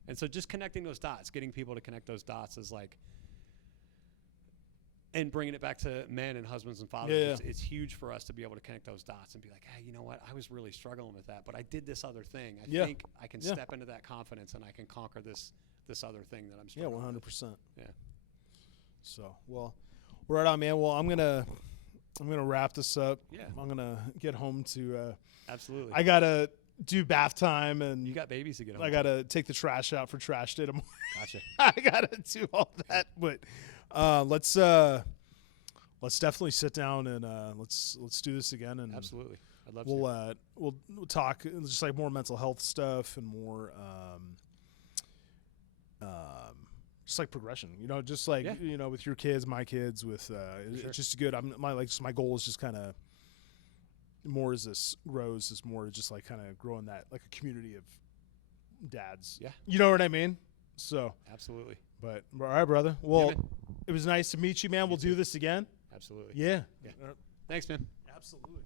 And so just connecting those dots, getting people to connect those dots is like, and bringing it back to men and husbands and fathers, it's huge for us to be able to connect those dots and be like, hey, you know what? I was really struggling with that, but I did this other thing. I think I can step into that confidence and I can conquer this other thing that I'm struggling with. 100%. Yeah. So, well, right on, man. Well, I'm gonna wrap this up. Yeah. I'm gonna get home to. Absolutely. I gotta do bath time, and you got babies to get home. I gotta take the trash out for trash day tomorrow. Gotcha. I gotta do all that, but let's definitely sit down and let's do this again. And absolutely, I'd love to. We'll talk just like more mental health stuff and more just like progression, just like with your kids, my kids, with it's just good. My goal is just kind of more as this grows, is more just like kind of growing that like a community of dads. Yeah, you know what I mean. So absolutely. But all right, brother. Well, it was nice to meet you, man. We'll do this again. Absolutely. Yeah. Thanks, man. Absolutely.